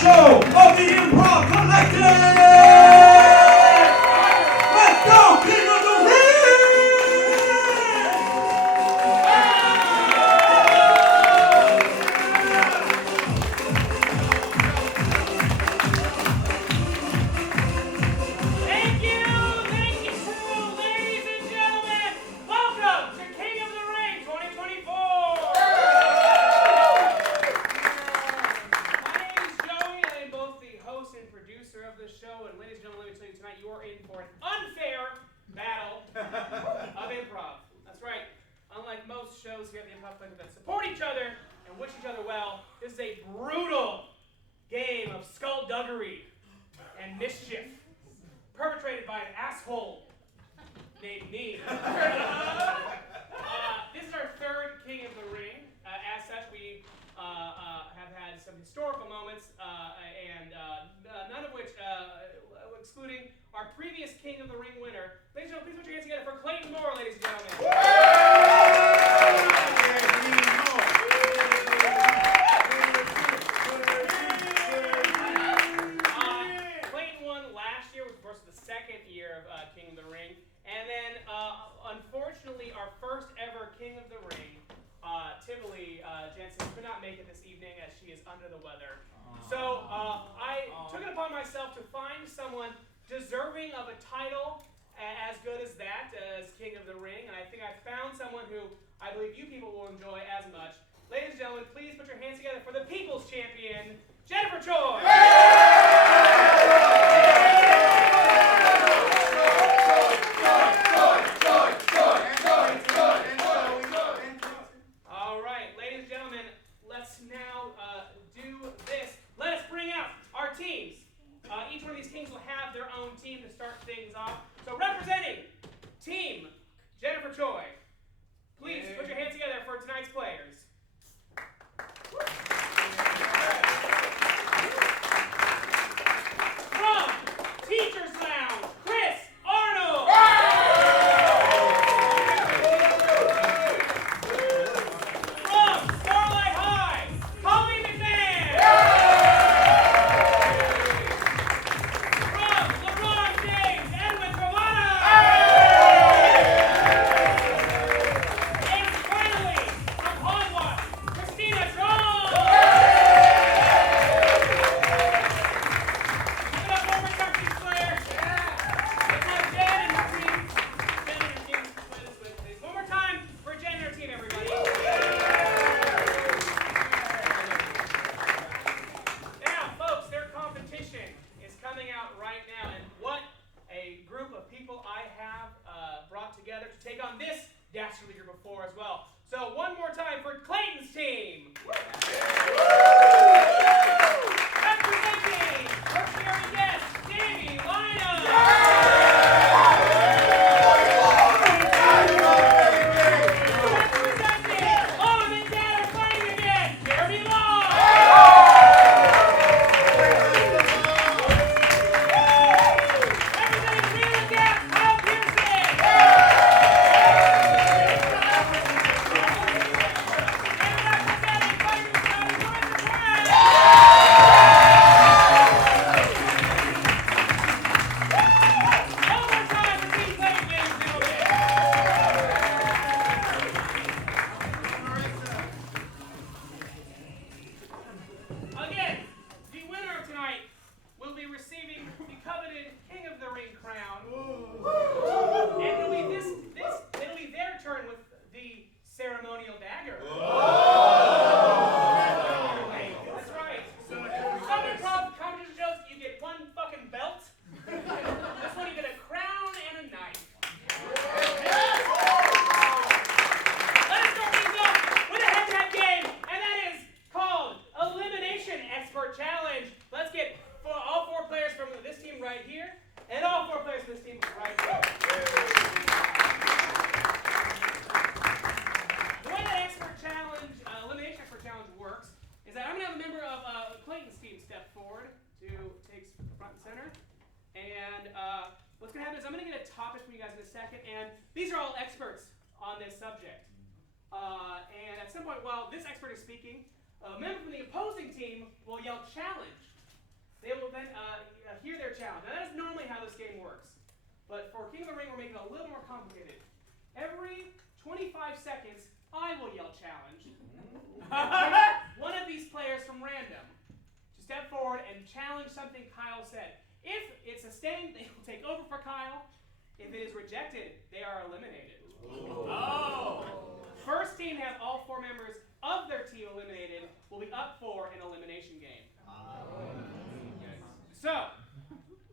show of the Improv Collective! Let's go, King of the Ring! Thank you, ladies and gentlemen. Welcome to King of the Ring 2024. My name is Joey. I am both the host and producer of this show. And ladies and gentlemen, let me tell you tonight, you are in for an unfair battle of improv. That's right. Unlike most shows here at the Improv Collective that support each other and wish each other well, this is a brutal game of skullduggery and mischief perpetrated by an asshole named me. This is our third King of the Ring. As such, we have had some historical moments, and none of which, excluding our previous King of the Ring winner. Ladies and gentlemen, please put your hands together for Clayton Moore, ladies and gentlemen. Clayton won last year, which of course was the second year of King of the Ring. And then, unfortunately, our first ever King of the Ring, Tivoli Jensen, could not make it this evening as she is under the weather. So I took it upon myself to find someone deserving of a title as good as that, as King of the Ring. And I think I found someone who I believe you people will enjoy as much. Ladies and gentlemen, please put your hands together for the People's Champion, Jennifer Choi. All right, ladies and gentlemen, let's now do this. Let us bring out our teams. Each one of these teams will have their own team to start things off. So representing Team Jennifer Choi, please put your hands together for tonight's players. From Teachers Lounge, Chris Arnold. From Starlight High, Holly McMahon. From LeBron James, Edwin Cavana. And finally, from Hogwash, Christina Strong. Give it up one more time, team players. Let's have Jen and her team. Jen and her team play this with, please. One more time for Jen and her team, everybody. Now, folks, their competition is coming out right now, and what a group of people I have brought together to take on this dastardly group of four as well. So one more time for Clayton's team. Representing tertiary guest, Davey Lina. Representing Mom and Dad are fighting again, Jeremy Law. Representing Real Gap, Kyle Pearson. And representing Fighting Scotty, Martha Brown. One more time for Team Clayton, ladies and gentlemen. Again, the winner of tonight will be receiving the coveted King of the Ring crown. And it'll be it'll be their turn with the ceremonial dagger. That's right. Some improv competition shows, you get one fucking belt. This one you get a crown and a knife. Let us start things off with a head-to-head game, and that is called Elimination Expert Challenge. Let's get all four players from this team right here, and all four players from this team right here. The way that Elimination Expert Challenge works is that I'm going to have a member of Clayton's team step forward to take front and center. And what's going to happen is I'm going to get a topic from you guys in a second, and these are all experts on this subject. And at some point while this expert is speaking, a member from the opposing team will yell challenge. they will then hear their challenge. Now, that is normally how this game works. But for King of the Ring, we're making it a little more complicated. Every 25 seconds, I will yell challenge. One of these players from random to step forward and challenge something Kyle said. If it's sustained, they will take over for Kyle. If it is rejected, they are eliminated. Oh! First team to have all 4 members of their team eliminated will be up for an elimination game. So,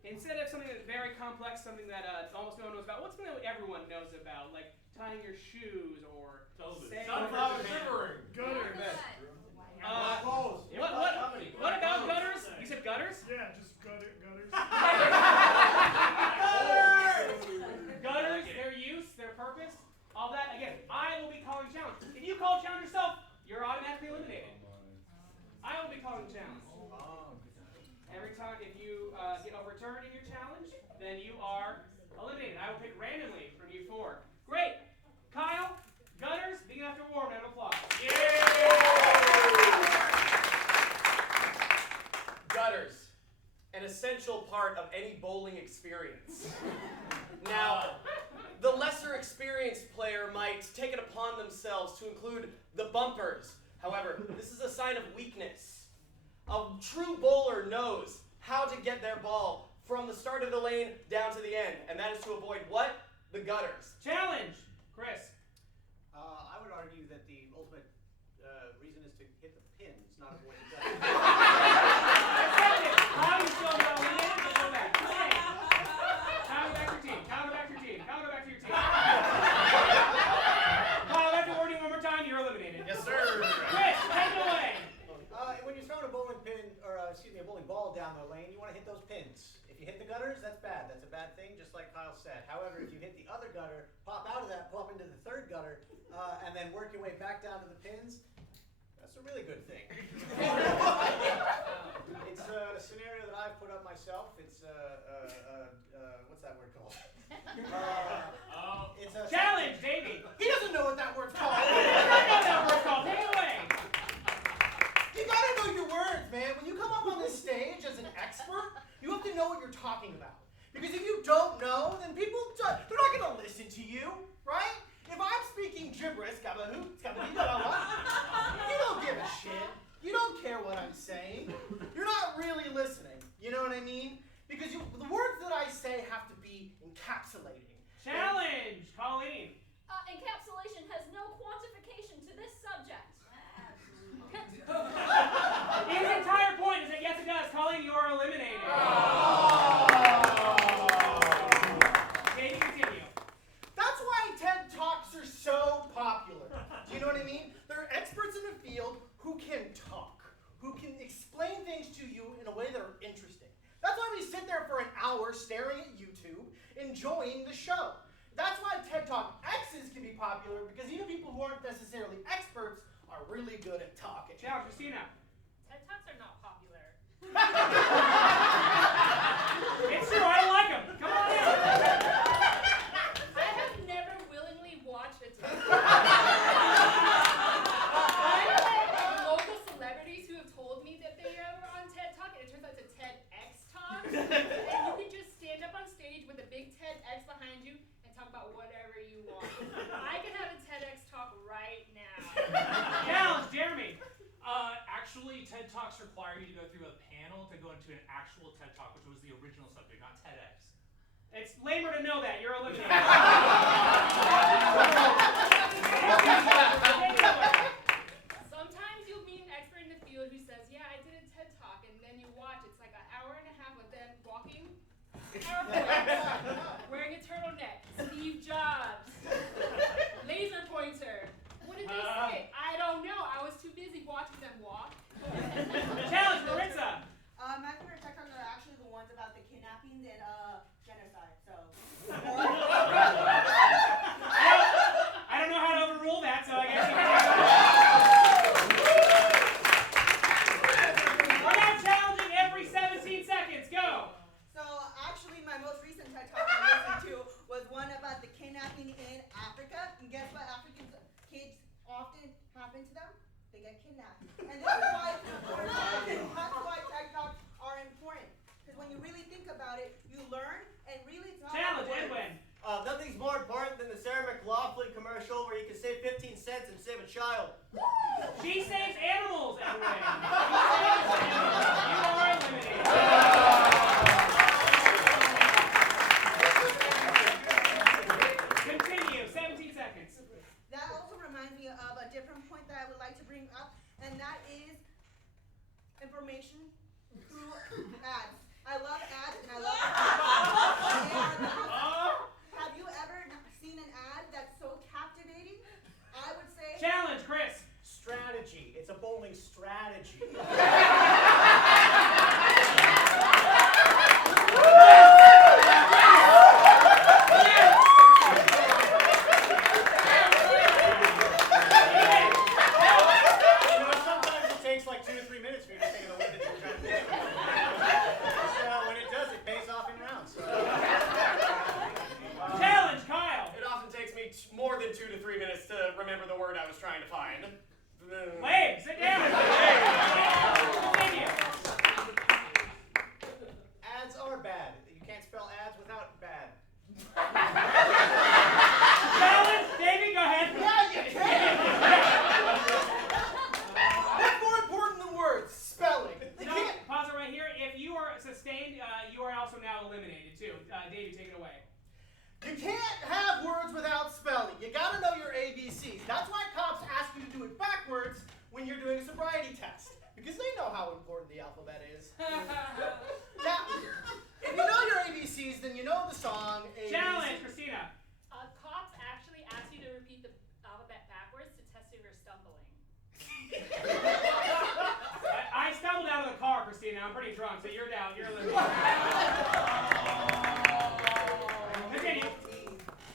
instead of something that's very complex, something that almost no one knows about, what's something that everyone knows about, like tying your shoes or saying Sunflower shivering. Gutter. What about gutters? You said gutters? Yeah, just gutters. Gutters, their use, their purpose, all that. Again, I will be calling challenge. If you call challenge yourself, you're automatically eliminated. I will be calling challenge. Every time if you get overturned in your challenge, then you are eliminated. I will pick randomly from you 4. Great. Kyle, gutters, big enough to warm. Round of applause. Gutters, an essential part of any bowling experience. Now, the lesser experienced player might take it upon themselves to include the bumpers. However, this is a sign of weakness. A true bowler knows how to get their ball from the start of the lane down to the end, and that is to avoid what? The gutters. Challenge, Chris. I would argue that the ultimate reason is to hit the pins, not avoid the gutters. How you still got eliminated? Let's go back. Kyle, go back to your team. Kyle, go back to your team. Kyle, go back to your team. Kyle, after warning one more time, you're eliminated. Yes, sir. Chris, take it away. When you're throwing a bowling pin, or a bowling ball down the lane, you want to hit those pins. If you hit the gutters, that's bad. That's a bad thing, just like Kyle said. However, if you hit the other gutter, pop out of that, pop into the third gutter, and then work your way back down to the pins, that's a really good thing. It's a scenario that I've put up myself. It's what's that word called? It's a Challenge, Davey. He doesn't know what that word's called. I know that word's called. Take it away. You gotta know your words, man. When you come up on this stage as an expert, you have to know what you're talking about. Because if you don't know, then people, they're not gonna listen to you, right? If I'm speaking gibberish, you don't give a shit. You don't care what I'm saying. You're not really listening. You know what I mean? Because the words that I say have to be encapsulating. Challenge, Colleen. Encapsulation has no quantification to this subject. His entire point is that yes, it does. Colleen, you are eliminated. Davey, continue. That's why TED Talks are so popular. Do you know what I mean? They're experts in the field who can talk, who can explain things to you in a way that are interesting. That's why we sit there for an hour staring at YouTube, enjoying the show. That's why TED Talk X's can be popular, because even people who aren't necessarily experts are really good at talking. Challenge, Christina. TED Talks are not popular. It's true, I don't like them. Come on in. I have never willingly watched a TED Talk. I've had local celebrities who have told me that they were on TED Talk, and it turns out it's a TEDx Talk. And you can just stand up on stage with a big TEDx behind you and talk about whatever you want. I can have a TEDx Talk right now. Challenge, Jeremy. Actually, TED Talks require you to go through a panel to go into an actual TED Talk, which was the original subject, not TEDx. It's lamer to know that. You're eliminated. Sometimes you'll meet an expert in the field who says, yeah, I did a TED Talk, and then you watch, it's like an hour and a half of them walking, wearing a turtleneck, Steve Jobs, laser pointer. What did they say? I don't know. I was too busy watching them walk. Challenge, Maritza. My favorite TED Talks are actually the ones about the kidnappings and genocide. So. I don't know how to overrule that, so I guess you can. We're now challenging every 17 seconds. Go. So actually, my most recent information through ads. I love ads and I love ads. Have you ever seen an ad that's so captivating? I would say Challenge, Chris. Strategy. It's a bowling strategy. Sometimes it takes like 2 to 3 minutes for you to think of the word that you're trying to think of. When it does, it pays off in rounds. Challenge, Kyle. It often takes me more than 2 to 3 minutes to remember the word I was trying to find. Wait, sit down. Continue. Ads are bad. You can't spell ads without bad. Challenge, Davey, go ahead. Yeah, you can! What's more important than words? Spelling. You No, can't. pause it right here. If you are sustained, you are also now eliminated too. Davey, take it away. You can't have words without spelling. You gotta know your ABCs. That's why cops ask you to do it backwards when you're doing a sobriety test. Because they know how important the alphabet is. Now, if you know your ABCs, then you know the song ABC. Challenge, Christina. Cops actually ask you to repeat the alphabet backwards to test if you're stumbling. I stumbled out of the car, Christina. I'm pretty drunk, so you're down. You're eliminated. Continue.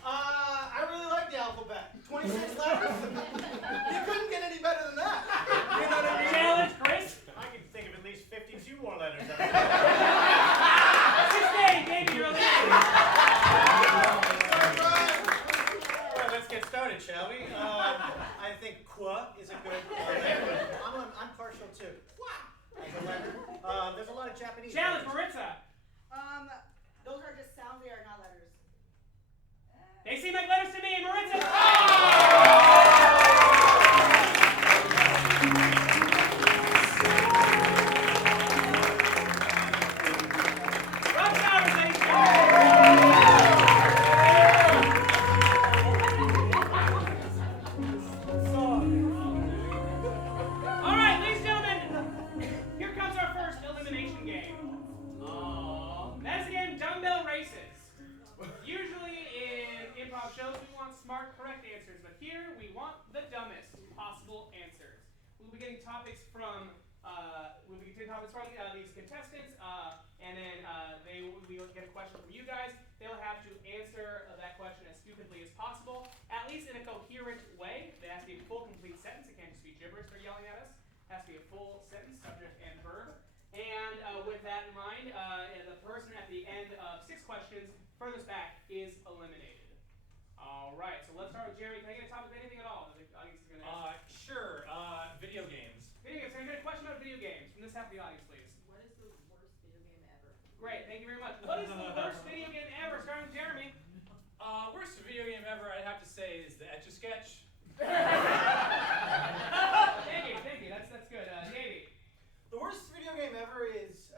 I really like the alphabet. 26 letters? You couldn't get any better than that. You know what I mean? Challenge, Chris. I can think of at least 52 more letters. Sustained, Davey, you're eliminated. Well, let's get started, shall we? I think qua is a good letter. I'm partial to qua as a letter. There's a lot of Japanese Challenge, letters. Maritza. those are just sounds, they are not letters. They seem like letters to me, Maritza. Rush hour, ladies and all right, ladies and gentlemen, here comes our first elimination game. That's the game Dumbbell Races. Usually in improv shows we want smart, correct answers, but here we want the dumbest possible answers. We'll be getting topics from these contestants, and then we'll get a question from you guys. They'll have to answer that question as stupidly as possible, at least in a coherent way. It has to be a full, complete sentence. It can't just be gibberish they're yelling at us. It has to be a full sentence, subject and verb. And with that in mind, the person at the end of 6 questions furthest back is eliminated. All right, so let's start with Jeremy. Can I get a topic of anything at all? The audience is going to ask. Sure. Video games. Video games. Can I get a question about video games from this half of the audience, please? What is the worst video game ever? Great, thank you very much. What is the worst video game ever? Starting with Jeremy. Worst video game ever, I'd have to say, is the Etch-a-Sketch. Thank you. That's good. Davey. The worst video game ever is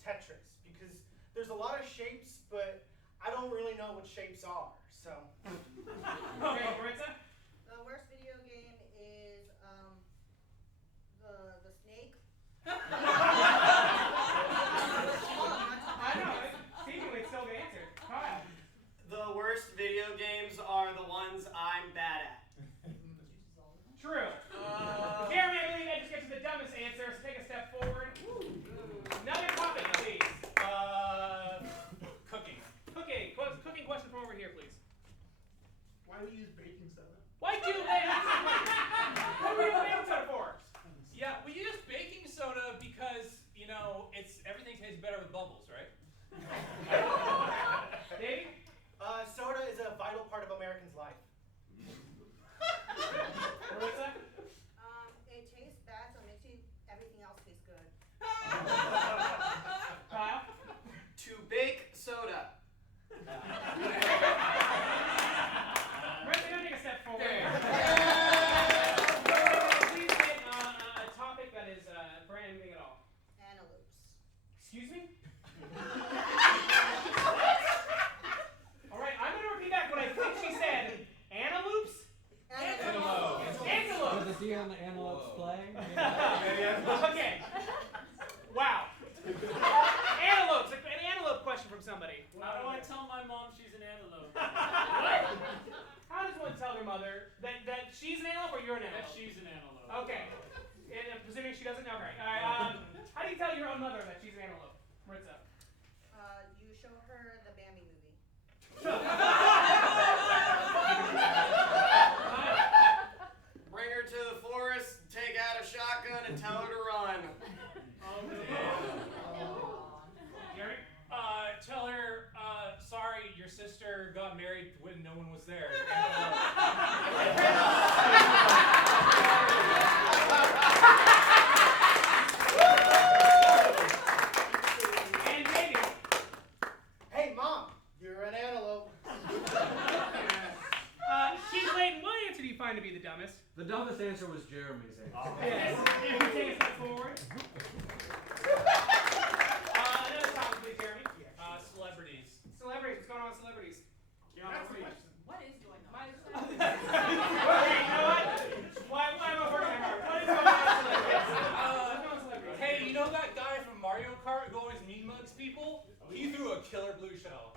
Tetris, because there's a lot of shapes, but I don't really know what shapes are, so. Okay, Maritza. The worst video game is the snake. I know. Seemingly it's still the answer. Kyle. The worst video games are the ones I'm bad at. True. Jeremy, I believe that just gets to the dumbest answer, so take a step forward. Another topic, please. Cooking. Cooking question from over here, please. Why do you use baking soda? Why do they? What do we use baking soda for? Yeah, we use baking soda because, everything tastes better with bubbles, right? Dave? Soda is a vital part of Americans' life. Marissa? It tastes bad, so it makes everything else taste good. Kyle? To bake soda. Marissa, go take a step forward. Please get a topic that is for anything at all. Antelopes. Excuse me? All right, I'm going to repeat back what I think she said. Antelopes? Antelopes. Antelopes. Does the deer and the antelopes play? Okay. Okay. And presuming she doesn't know. Okay. All right. How do you tell your own mother that she's an antelope? Maritza. You show her the Bambi movie. Bring her to the forest, take out a shotgun, and tell her to run. Jeremy? Tell her, sorry, your sister got married when no one was there. And David. Hey, Mom, you're an antelope. Chief Layton, what answer do you find to be the dumbest? The dumbest answer was Jeremy's answer. Yes. If you take a step forward. Another topic, please, Jeremy. Celebrities. Celebrities. What's going on with celebrities? What is going on? Okay, you know what? Why am I working hard? What is going on with celebrities? What's going on with celebrities? Hey, you know that guy from Mario Kart who always mean mugs people? He threw a killer blue shell.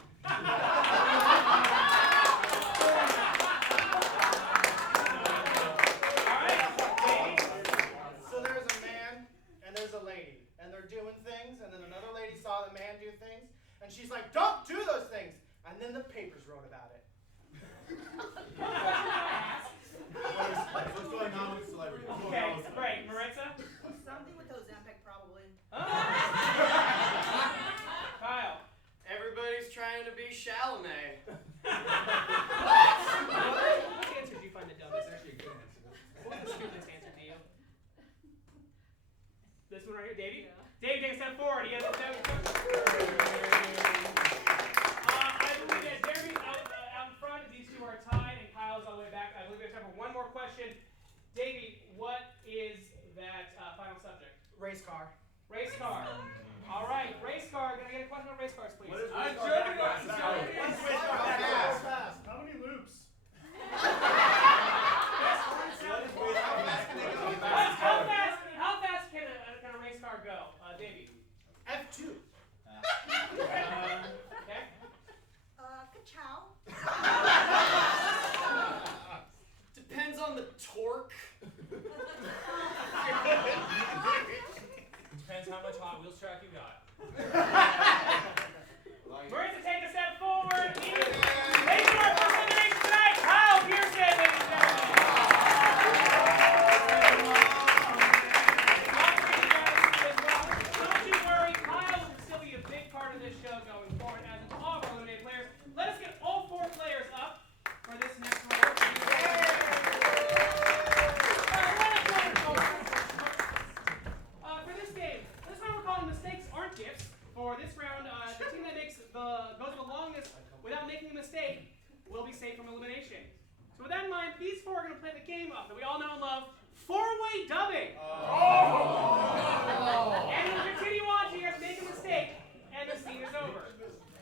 So there's a man and there's a lady, and they're doing things, and then another lady saw the man do things, and she's like, "Don't do those things!" And then the papers wrote about it. What's going on with celebrities? Okay, great. Maritza? Something with Ozempic, probably. Kyle? Everybody's trying to be Chalamet. What answer do you find the dumbest? Actually, a good answer. What was the stupidest answer to you? This one right here, Davey? Yeah. Davey, take a step forward. He has a step forward. I believe that Jeremy's out in front. These two are tied, and Kyle's all the way back. I believe we have time for one more question. Davey, what is that final subject? Race car. Race car. All right, race car. Can I get a question on race cars, please? What is I'm race car joking. backwards? Fast. How many loops? How fast can a race car go, Davey? F2. Okay. Ka-chow. Depends on the torque. Depends how much Hot Wheels track you got. Marissa, take a step forward. Thank you for elimination tonight. Kyle Pearson, ladies and gentlemen. Don't you worry, Kyle will still be a big part of this show going forward, as in all of our eliminated players. Let us get all 4 players up for this next round. For this game, this round we're calling Mistakes Aren't Gifts. For this round, the team that goes the longest without making a mistake will be safe from elimination. So with that in mind, these 4 are going to play the game that we all know and love, 4-way dubbing. And we'll continue on until you guys make a mistake, and the scene is over.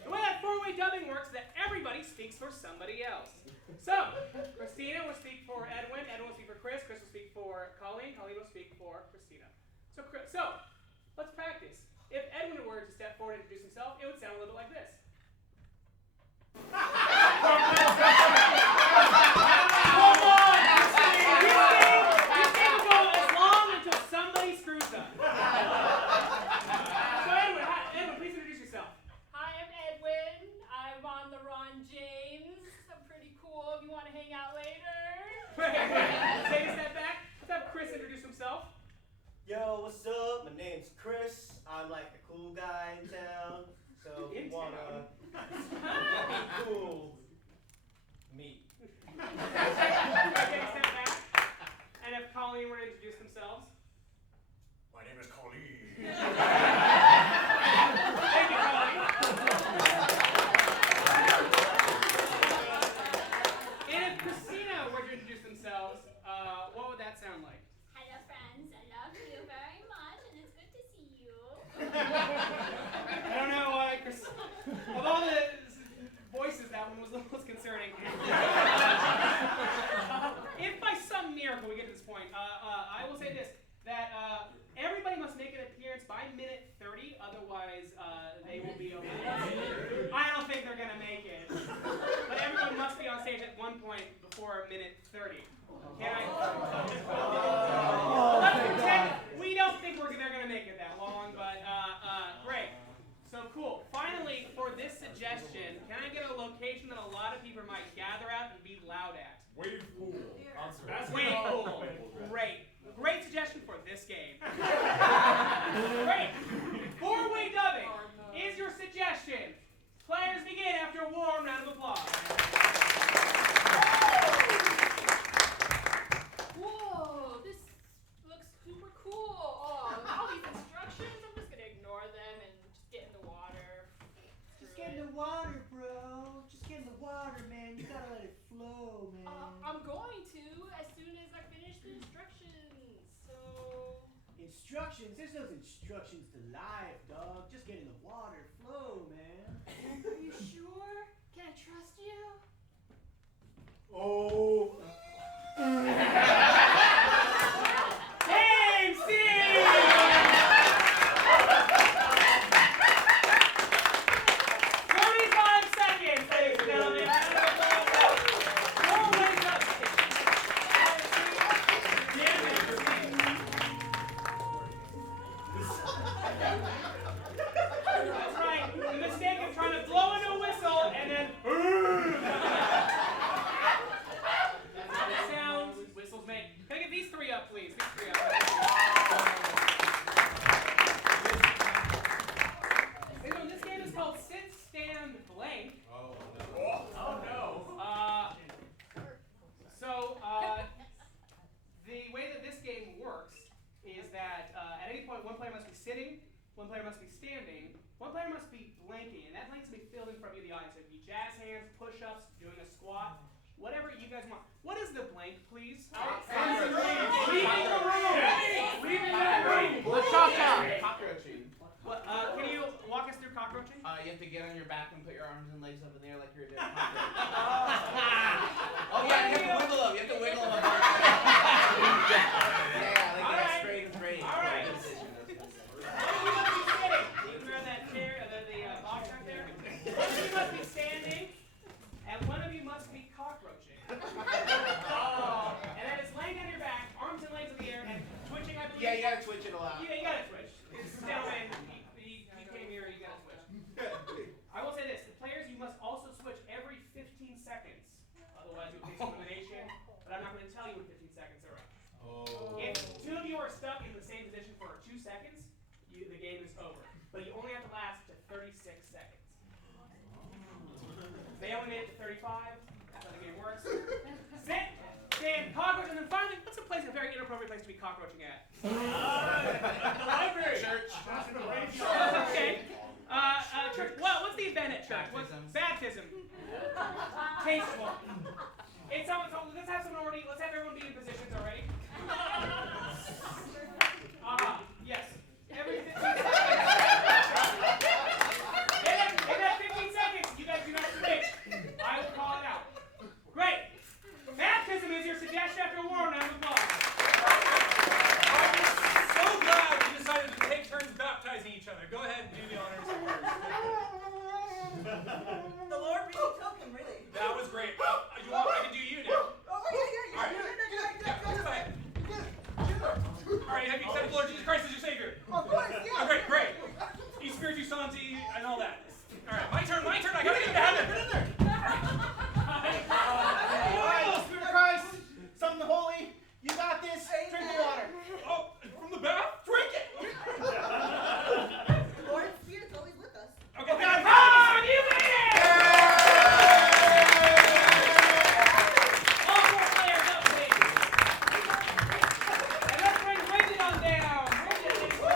The way that 4-way dubbing works is that everybody speaks for somebody else. So, Christina will speak for Edwin, Edwin will speak for Chris will speak for Colleen will speak for Christina. So, let's practice. If Edwin were to step forward and introduce himself, it would sound a little bit like this. This game will go as long until somebody screws up. So Edwin, please introduce yourself. Hi, I'm Edwin. I'm on the Ron James. I'm pretty cool if you want to hang out later. Take a step back. Let's have Chris introduce himself. Yo, what's up? My name's Chris. I'm like the cool guy in town. So if you wanna be cool, me. Take a step back. And if Colleen were to introduce themselves. My name is Colleen. Thank you, Colleen. And if Christina were to introduce themselves, what would that sound like? Hello friends, I love you very much and it's good to see you. I don't know why, Chris. Of all the voices, that one was the most concerning. If by some miracle we get to this point, I will say this, that everybody must make an appearance by minute 30, otherwise they will be eliminated. I don't think they're going to make it. But everyone must be on stage at one point before minute 30. Can I? water, bro. Just get in the water, man. You gotta let it flow, man. I'm going to as soon as I finish the instructions. So. Instructions? There's no instructions to life, dog. Just get in the water, flow, man. Are you sure? Can I trust you? Oh. Game C! 45 seconds, ladies and gentlemen. Four ways up. Damn it. That's right. The mistake of trying to blow into a whistle and then. That's how it sounds. Whistles make. Can I get these three up, please? These three up. This game is called Sit, Stand, Blank. Oh no. Oh no. The way that this game works is that at any point one player must be sitting, one player must be standing, one player must be blanking, and that blank must be filled in from you, the audience. So it could be jazz hands, push-ups, doing a squat, whatever you guys want. What is the blank, please? Leaving the room. Leaving that room. Let's talk about cockroaching. What, can you walk us through cockroaching? You have to get on your back and put your arms and legs up in the air like you're a dead cockroach. Oh Yeah, you have to wiggle them. You have to wiggle them up. Yeah, like All that right. straight and straight. All right. Good decision. One of you must be sitting. You can grab that chair, the box right there. One of you must be standing, and one of you must be cockroaching. And then it's laying on your back, arms and legs in the air, and twitching, I believe. Yeah, you gotta twitch it a lot. Yeah, you gotta twitch. It's gentlemen, he came here, you gotta switch. I will say this, the players, you must also switch every 15 seconds. Otherwise you'll face elimination, but I'm not gonna tell you when 15 seconds are up. Oh. If two of you are stuck in the same position for 2 seconds, the game is over. But you only have to last to 36 seconds. They only made it to 35, that's how the game works. Sit, stand, cockroach, and then finally, what's a very inappropriate place to be cockroaching at? The library. Church. Okay. Church. What's the event at church? Baptism. Tasteful. Let's have everyone be in positions already. Yes. Every 15 seconds. In that 15 seconds, you guys do not switch. I will call it out. Great. Baptism is your suggestion after a war. Round of applause. So glad we decided to take turns baptizing each other. Go ahead and do the honors. The Lord really took him, really. That was great. I can do you now. Oh, yeah. All right. All right, have you accepted the Lord Jesus Christ as your Savior? Of course, yeah. Okay, great. E Spiritu Sancti and all that. All right, my turn. I gotta get into heaven. Oh, Spirit of Christ, something holy. You got this. Drink the water. Oh, from the bath? Drink it. The Lord's Spirit's always with us. Okay, Come on, you made it! All 4 players up, please. And let's bring Bridget on down. Bridget, let's go.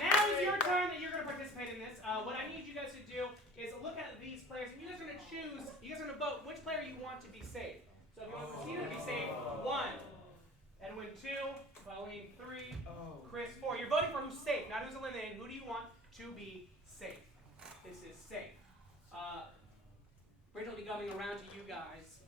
Now is your turn that you're going to participate in this. What I need you guys to do is look at these players, and you guys are going to choose, you guys are going to vote which player you want to be saved. So if you want Christina to be saved, 1. Edwin, 2. Pauline, 3. Chris, 4. You're voting for who's safe, not who's eliminated. Who do you want to be safe? This is safe. Bridget will be coming around to you guys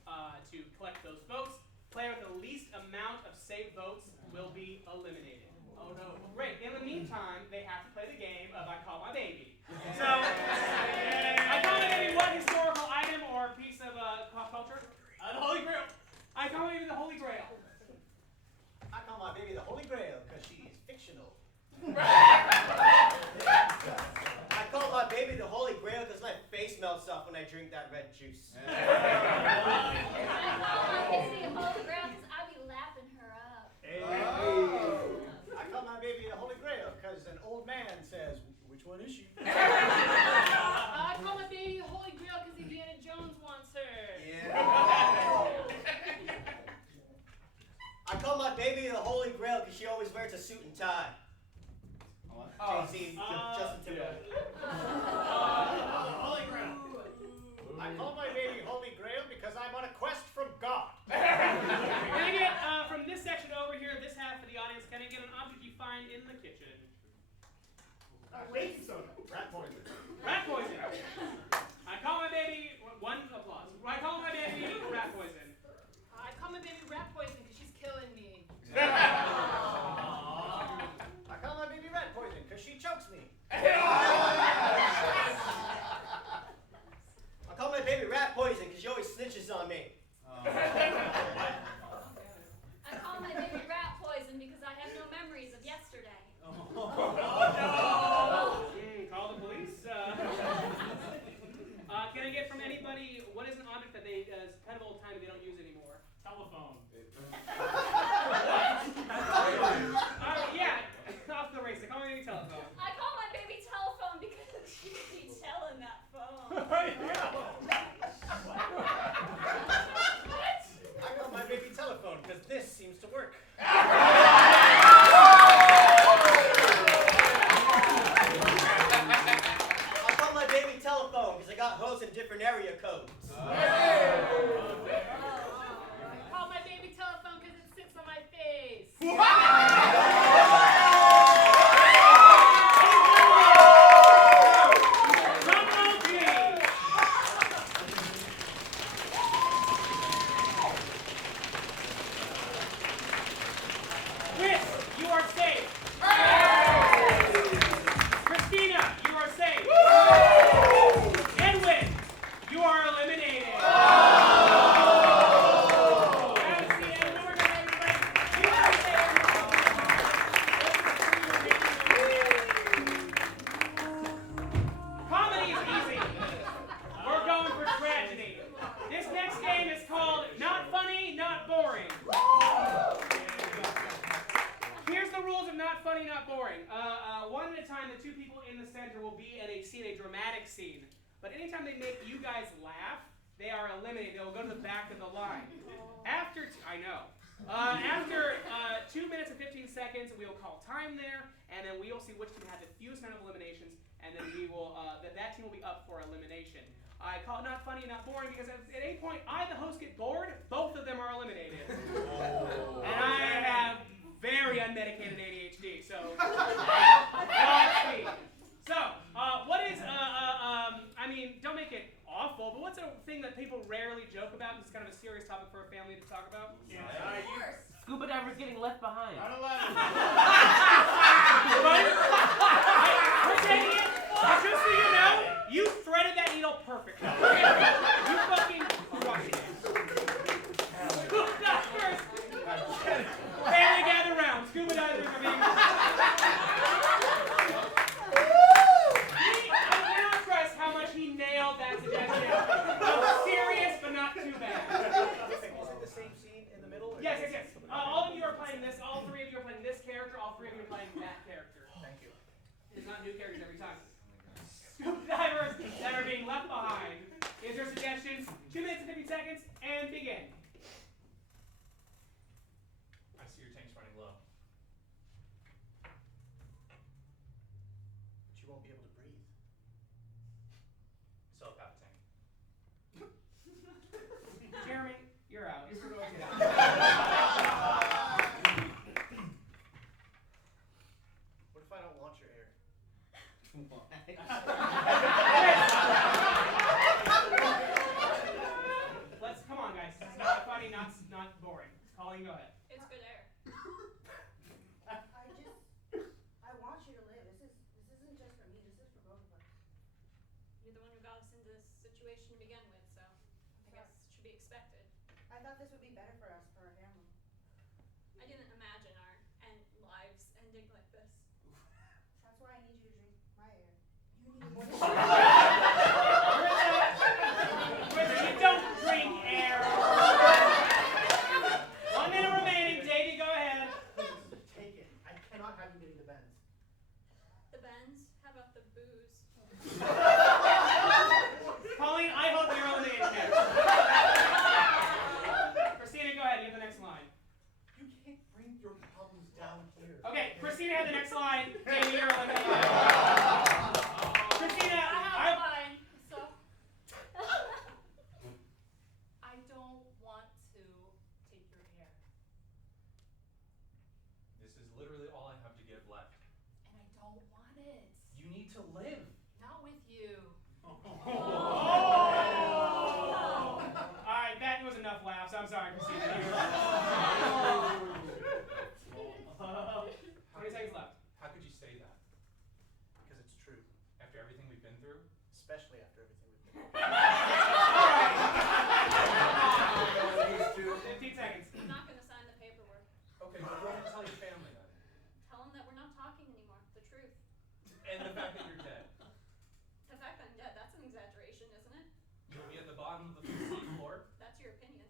to collect those votes. Player with the least amount of safe votes will be eliminated. Oh no. Great. In the meantime, they have to play the game of I Call My Baby. So, I Call My Baby, what historical item or piece of pop culture? The Holy Grail. I Call My Baby the Holy Grail. I call my baby the Holy Grail because she is fictional. I call my baby the Holy Grail because my face melts off when I drink that red juice. I can see a Holy Grail because I be lapping her up. I call my baby the Holy Grail because an old man says, "Which one is she?" I call my baby the Holy Grail because Indiana Jones wants her. Yeah. because she always wears a suit and tie. Jay-Z, Justin Timberlake. Holy Grail. I call my baby Holy Grail because I'm on a quest from God. Can I get, from this section over here, this half of the audience, can I get an object you find in the kitchen? Baking soda. Rat poison. Rat poison. I call my baby, one applause. I call my baby rat poison. I call my baby rat poison because she's killing me. I call my baby rat poison because she chokes me. I call my baby rat poison because she always snitches on me. I call my baby rat poison because I have no memories of yesterday. Call the police. Can I get from anybody, what is an object that they, is kind of old time they don't use anymore? Telephone. Yeah, off the race. Call me telephone. I call my baby telephone because she be telling that phone. I call my baby telephone because this seems to work. I call my baby telephone because I got hoes in different area codes. I call my baby telephone because it sits on my face. Chris, you are safe. Christina, you are safe. Edwin, you are eliminated. Comedy is easy. We're going for tragedy. This next game is called Not Funny, Not Boring. Here's the rules of Not Funny, Not Boring. One at a time, the two people in the center will be in a scene, a dramatic scene. But anytime they make you guys laugh, they are eliminated. They will go to the back of the line. After 2 minutes and 15 seconds, we will call time there, and then we will see which team had the fewest amount of eliminations, and then we will that team will be up for elimination. I call it Not Funny, Not Boring because at any point I, the host, get bored, both of them are eliminated. And I have very unmedicated ADHD, so Godspeed. So, what is I mean, don't make it awful, but what's a thing that people rarely joke about? This is kind of a serious topic for a family to talk about. Scuba divers getting left behind. We're taking it. Just so you know, you threaded that needle perfectly. You fucking crushed it. Scuba divers. Family gather round. Scuba divers are being. I cannot stress how much he nailed that suggestion. Serious, but not too bad. Is it the same scene in the middle? Or Yes. All of you are playing this. All three of you are playing this character. All three of you are playing that character. Thank you. It's not new characters every time. Scuba divers that are being left behind. Is your suggestions? 2 minutes and 50 seconds, and begin. I see your tank's running low. But you won't be able to breathe. Still have half a tank. Jeremy, you're out. You're going to What if I don't want your air? Let's come on, guys. It's not funny, not boring. Colleen, go ahead. It's good air. I want you to live. This isn't just for me. This is for both of us. You're the one who got us into this situation to begin with, so I guess it should be expected. I thought this would be better for us, for our family. I didn't imagine our lives ending like this. That's why I need you to drink my air. You need it more than Richard, you don't drink air. 1 minute remaining. Davey, go ahead. Take it. I cannot have you getting the bends. The Benz? How about the booze? Colleen, I hope you're eliminated next. Christina, go ahead. You have the next line. You can't bring your problems down This is literally all I have to give left. And I don't want it. You need to live. Not with you. Alright, that was enough laughs. I'm sorry, Christina. 20 seconds left. How could you say that? Because it's true. After everything we've been through? Especially after everything we've been 15 seconds. I'm not going to sign the paperwork. Okay, but what do you tell your family then? Tell them that we're not talking anymore. The truth. And the fact that you're dead. The fact that I'm dead, that's an exaggeration, isn't it? You'll be at the bottom of the sea floor. That's your opinion.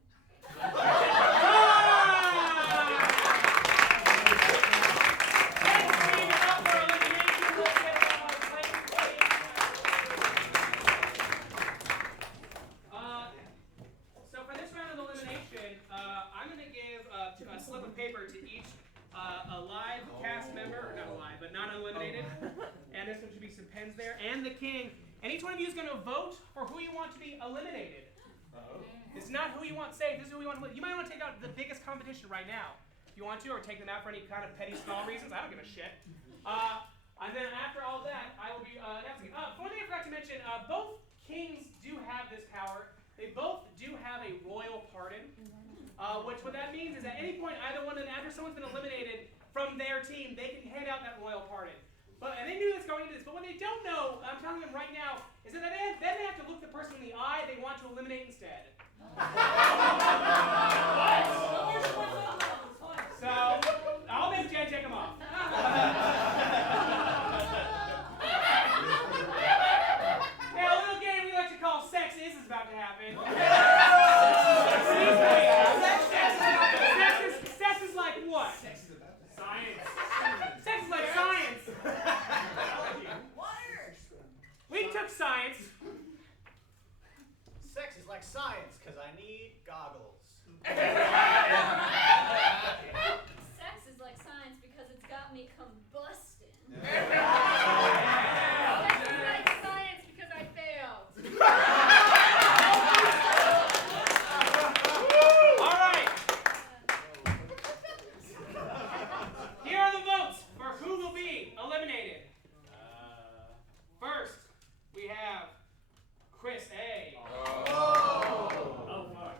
So for this round of elimination, I'm going to give a slip of paper to each alive cast member, or not alive, but not eliminated. And this one should be some pens there. And the king. And each one of you is going to vote for who you want to be eliminated. It's not who you want safe. This is who you want to. You might want to take out the biggest competition right now, if you want to, or take them out for any kind of petty small reasons. I don't give a shit. And then after all that, I will be announcing. One thing I forgot to mention: both kings do have this power. They both do have a royal pardon. Which what that means is at any point, either one, and after someone's been eliminated from their team, they can hand out that royal pardon. And they knew this going into this, but what they don't know, I'm telling them right now, is that then they have to look the person in the eye they want to eliminate instead. So, I'll make Jen check them off. Now, a little game we like to call Sex Is about to happen. Sex is like what? Science. Sex is like science. We took science. Sex is like science, because I need goggles. Sex is like science because it's got me combusting. Sex is like science because I failed. All right. Here are the votes for who will be eliminated. First, we have Chris A. Oh, fuck.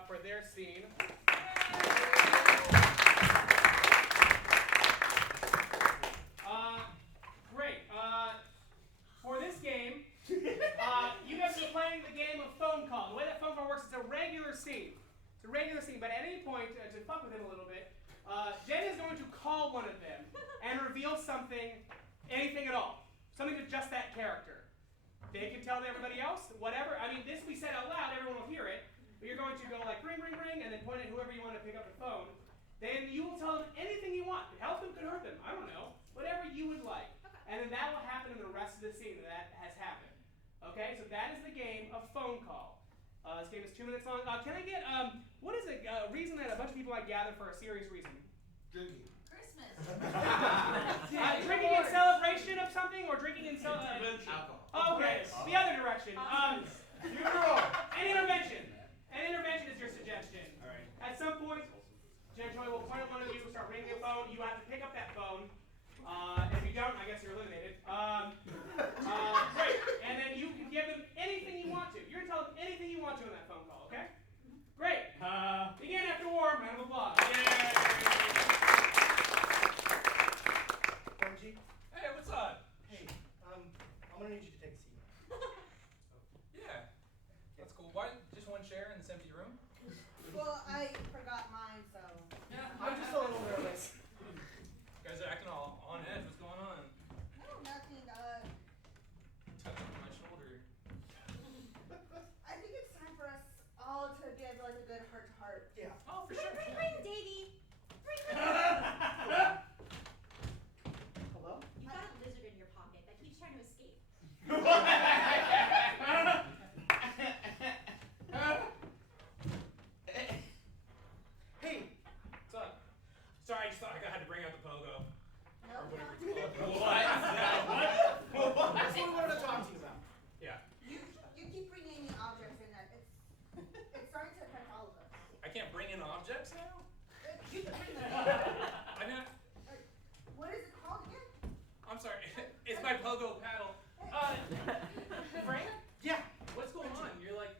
up for their scene. Great. For this game, you guys are playing the game of phone call. The way that phone call works is a regular scene. It's a regular scene, but at any point, to fuck with him a little bit, Jen is going to call one of them and reveal something, anything at all. Something to just that character. They can tell everybody else, whatever. I mean, this we said out loud, everyone will hear it. But you're going to go like ring, ring, ring, and then point at whoever you want to pick up the phone. Then you will tell them anything you want. Could help them, could hurt them. I don't know. Whatever you would like. And then that will happen in the rest of the scene that has happened. Okay, so that is the game of phone call. This game is 2 minutes long. Can I get, what is a reason that a bunch of people might gather for a serious reason? Drinking. Christmas. Drinking in celebration of something or drinking in Alcohol. Oh, okay, the other direction. An intervention. An intervention is your suggestion. All right. At some point, Jen Choi will point at one of you, start ringing the phone. You have to pick up that phone. If you don't, I guess you're eliminated. Great. And then you can give them anything you want to. You're going to tell them anything you want to in that phone call, okay? Great. Begin after war. Round of applause. Yay. Benji, Hey, what's up? hey, I'm gonna need you to take a seat. Yeah, that's cool. Why just one chair in this empty room? Well, I forgot mine, so. I'm just a little nervous. You guys are acting all on edge. What's going on? No, nothing. Touching on my shoulder. I think it's time for us all to get like a good heart to heart. Yeah. Oh, for sure. Davey. Hello? You've got a lizard in your pocket that keeps trying to escape. Hey, What's up? Sorry, I just thought I had to bring out the pogo. No, Or whatever no. it's called. that's what we wanted to talk to you about. Yeah. You keep bringing in objects in there. It's starting to affect all of us. I can't bring in objects now? You can bring them in. I mean, What is it called again? I'm sorry. It's my pogo paddle. Frank? Yeah, What's going on? You're like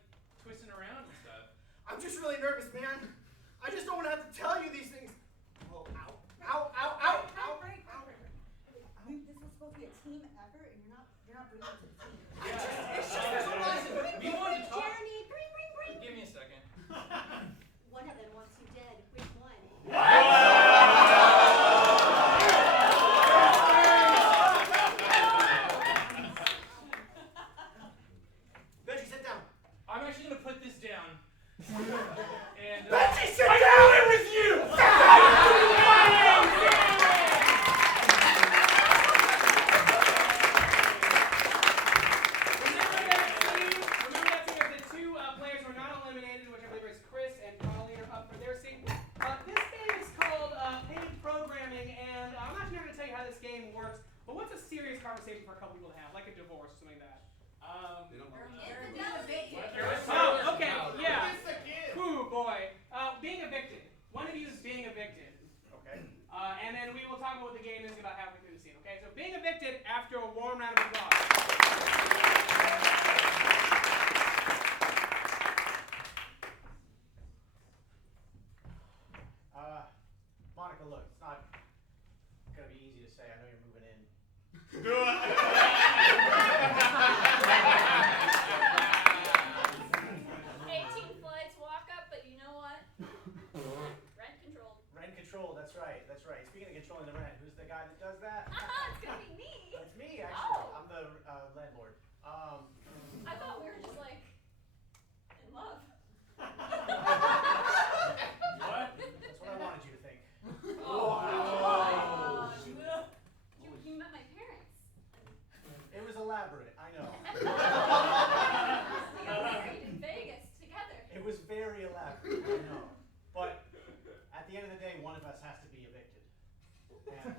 twisting around and stuff. I'm just really nervous, man. I just don't want to have to tell you these things. Oh, ow. Ow, ow, ow, ow. Frank. This is supposed to be a team effort, and you're not bringing it to the team. It's just there's a reason. We wanted to talk. Jeremy, bring. Give me a second. One of them wants you dead. Which one? Benji, sit down. I'm actually gonna put this down. And Benji, sit down! It was you! Remember that scene of the two players who are not eliminated, which I believe is Chris and Colleen are up for their scene. This game is called paid programming, and I'm not sure to tell you how this game works, but what's a serious conversation for a couple people to have, like a divorce or something like that? Oh, okay, yeah. Ooh, boy. Being evicted. One of you is being evicted. Okay. And then we will talk about what the game is about halfway through the scene, okay? So being evicted after a warm round of applause. Monica, look, it's not gonna be easy to say. I know you're moving in. 18 flights walk up, but you know what? Rent controlled. Rent control, that's right, that's right. Speaking of controlling the rent, who's the guy that does that? It's gonna be me. That's me, actually. Oh. I'm the landlord. I thought we were just like in love. what? That's what I wanted you to think. You met my parents. It was elaborate, I know. We got married in Vegas together. It was very elaborate, I know. But at the end of the day, one of us has to be evicted. And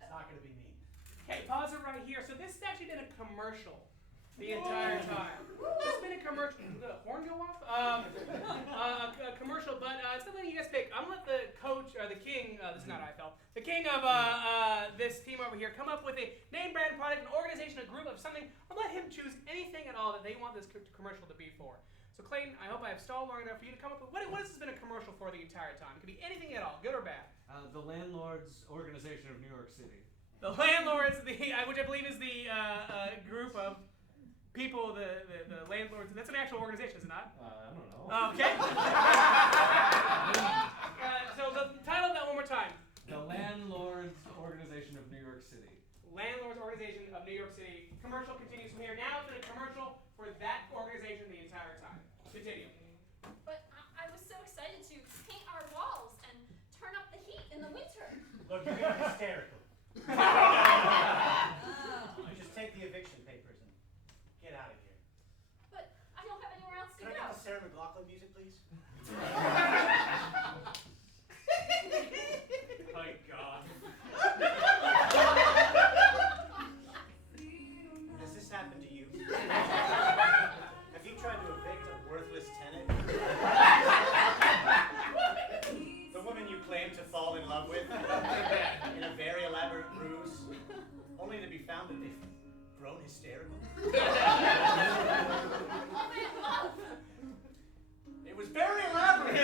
it's not going to be me. Okay, pause it right here. So this has actually been a commercial the entire time. It's been a commercial. Did the horn go off? A commercial, but it's not letting you guys pick. I'm gonna let the coach, or the king, this is not IFL, the king of this team over here come up with a name, brand, product, an organization, a group of something. I'll let him choose anything at all that they want this commercial to be for. So Clayton, I hope I have stalled long enough for you to come up with what has this been a commercial for the entire time? It could be anything at all, good or bad. The Landlords Organization of New York City. The landlords, which I believe is the group of people, the landlords. That's an actual organization, is it not? I don't know. Okay. So the title of that one more time. The Landlords Organization of New York City. Landlords Organization of New York City. Commercial continues from here. Now it's been a commercial for that organization the entire time. Continue. But I was so excited to paint our walls and turn up the heat in the winter. Look, you're getting hysterical. You just take the eviction papers and get out of here. But I don't have anywhere else to Can I go. get the Sarah McLachlan music, please? My God. Has this happened to you? Have you tried to evict a worthless tenant? The woman you claim to fall in love with in a very elaborate ruse, only to be found that they've grown hysterical? It was very elaborate!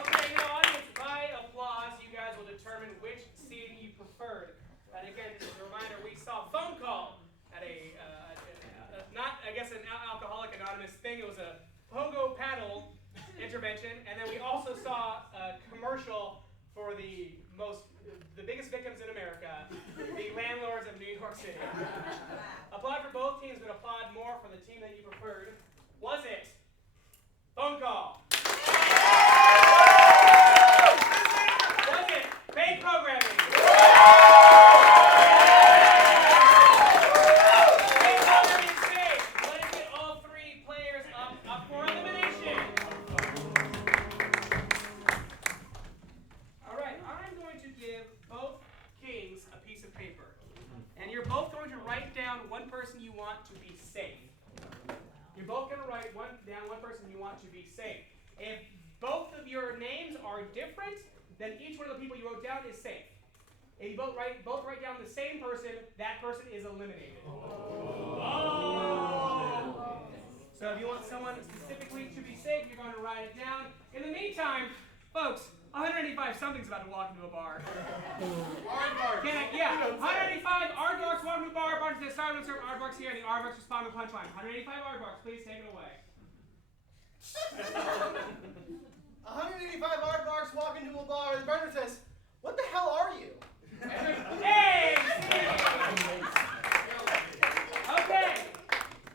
Okay, audience, by applause, you guys will determine which scene you preferred. And again, just as a reminder, we saw a phone call at not, I guess, an Alcoholic Anonymous thing. It was a pogo paddle intervention, and then we also saw a commercial for the biggest victims in America, the landlords of New York City. Applaud for both teams, but applaud more for the team that you preferred. Was it phone call? Was it fake programming? Fake programming is fake. Let's get all three players up for elimination. All right, I'm going to give both kings a piece of paper, and you're both going to write down one person you want to be safe. You're both going to write down one person you want to be safe. If both of your names are different, then each one of the people you wrote down is safe. If you both write down the same person, that person is eliminated. Oh. So if you want someone specifically to be safe, you're going to write it down. In the meantime, folks, 185 something's about to walk into a bar. Aardvark. 185 aardvarks walk into a bar. Barnes says, sorry, we don't serve aardvarks here, and the aardvarks respond with punchline. 185 aardvarks, please take it away. 185 aardvarks walk into a bar, and the bartender says, "What the hell are you?" Hey! Okay.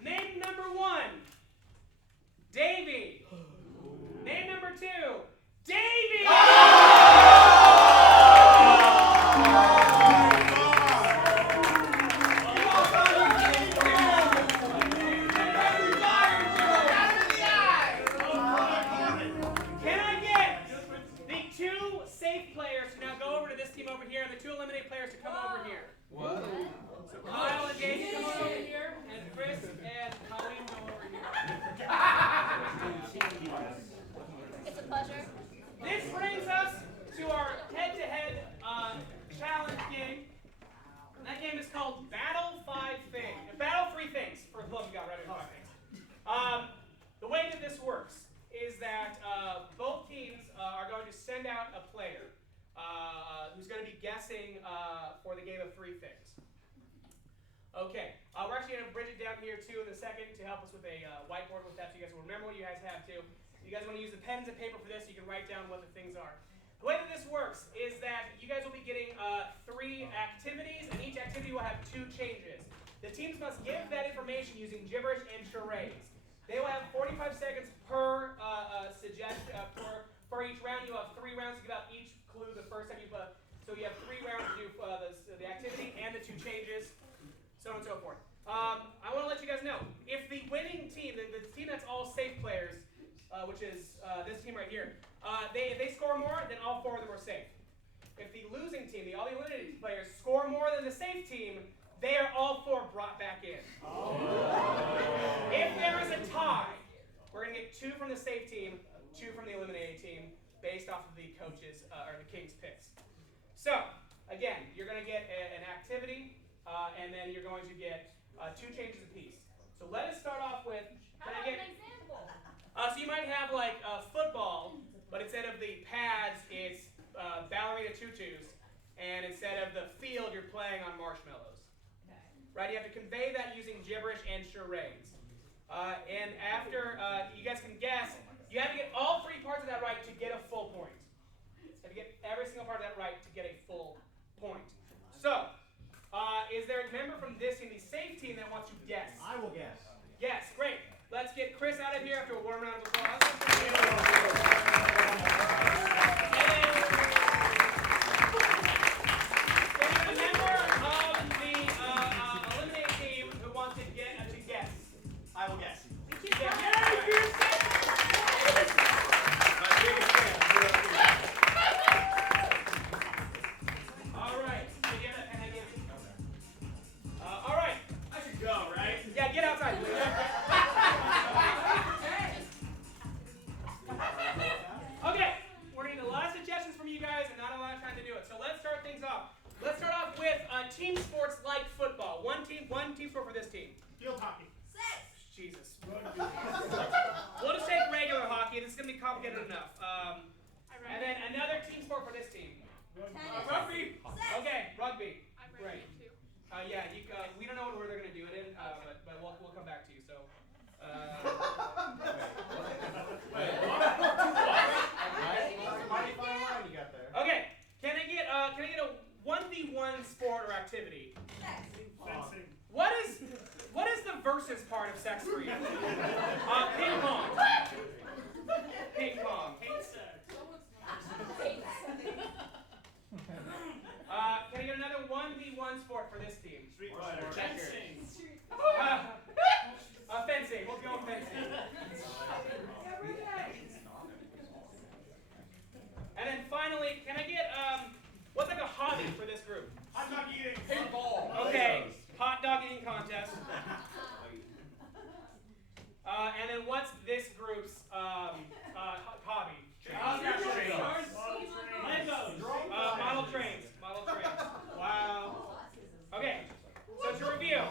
Name number 1, Davey. Name number 2, Davey! Can I get the 2 safe players to now go over to this team over here, and the 2 eliminated players to come over here? What? So Kyle and Davey come over here, and Chris and Colleen go over here. It's a pleasure. This brings us to our head-to-head challenge game. And that game is called Battle 3 Things. For the love of God, right? 5 things. The way that this works is that both teams are going to send out a player who's going to be guessing for the game of 3 things. Okay, we're actually going to bridge it down here too in a second to help us with a whiteboard with that, so you guys will remember what you guys have too. If you guys want to use the pens and paper for this, you can write down what the things are. The way that this works is that you guys will be getting 3 activities, and each activity will have 2 changes. The teams must give that information using gibberish and charades. They will have 45 seconds per for each round. You have 3 rounds to give out each clue the first time you so you have 3 rounds to do the activity and the 2 changes, so on and so forth. I want to let you guys know, if the winning team, the team that's all safe players, which is this team right here, if they score more, then all 4 of them are safe. If the losing team, all the eliminated players, score more than the safe team, they are all 4 brought back in. If there is a tie, we're going to get 2 from the safe team, 2 from the eliminated team, based off of the coaches or the Kings' picks. So, again, you're going to get an activity, and then you're going to get 2 changes apiece. So let us start off with. How about an example? So you might have like football, but instead of the pads, it's ballerina tutus, and instead of the field, you're playing on marshmallows. Right? You have to convey that using gibberish and charades. And after you guys can guess, you have to get all 3 parts of that right to get a full point. You have to get every single part of that right to get a full point. So, is there a member from this team, the safe team, that wants to guess? I will guess. Yes, great. Let's get Chris out of here after a warm round of applause. And a member of the eliminate team who wants to guess. I will guess. All right. All right. I should go, right? Yeah, get outside, please. Okay, we're gonna need a lot of suggestions from you guys and not a lot of time to do it. So let's start things off. Let's start off with team sports like football. One team sport for this team. Field hockey. Jesus. We'll just take regular hockey. This is gonna be complicated enough. And then another team sport for this team. Rugby. Okay, rugby. I'm Great. ready too. Yeah, we don't know what order they're gonna do it in, but we'll come back to you. So. Mighty fine line you got there. Okay, can I get a 1v1 sport or activity? Fencing. What is the versus part of sex for you? Ping pong. Ping pong. Can I get another 1v1 sport for this team? Street fighter. Fencing. Fencing. We'll go fencing. And then finally, can I get what's like a hobby for this group? Hot dog eating. Paintball. Okay, hot dog eating contest. And then what's this group's hobby? Model trains. Model trains. Wow. Okay, so to review,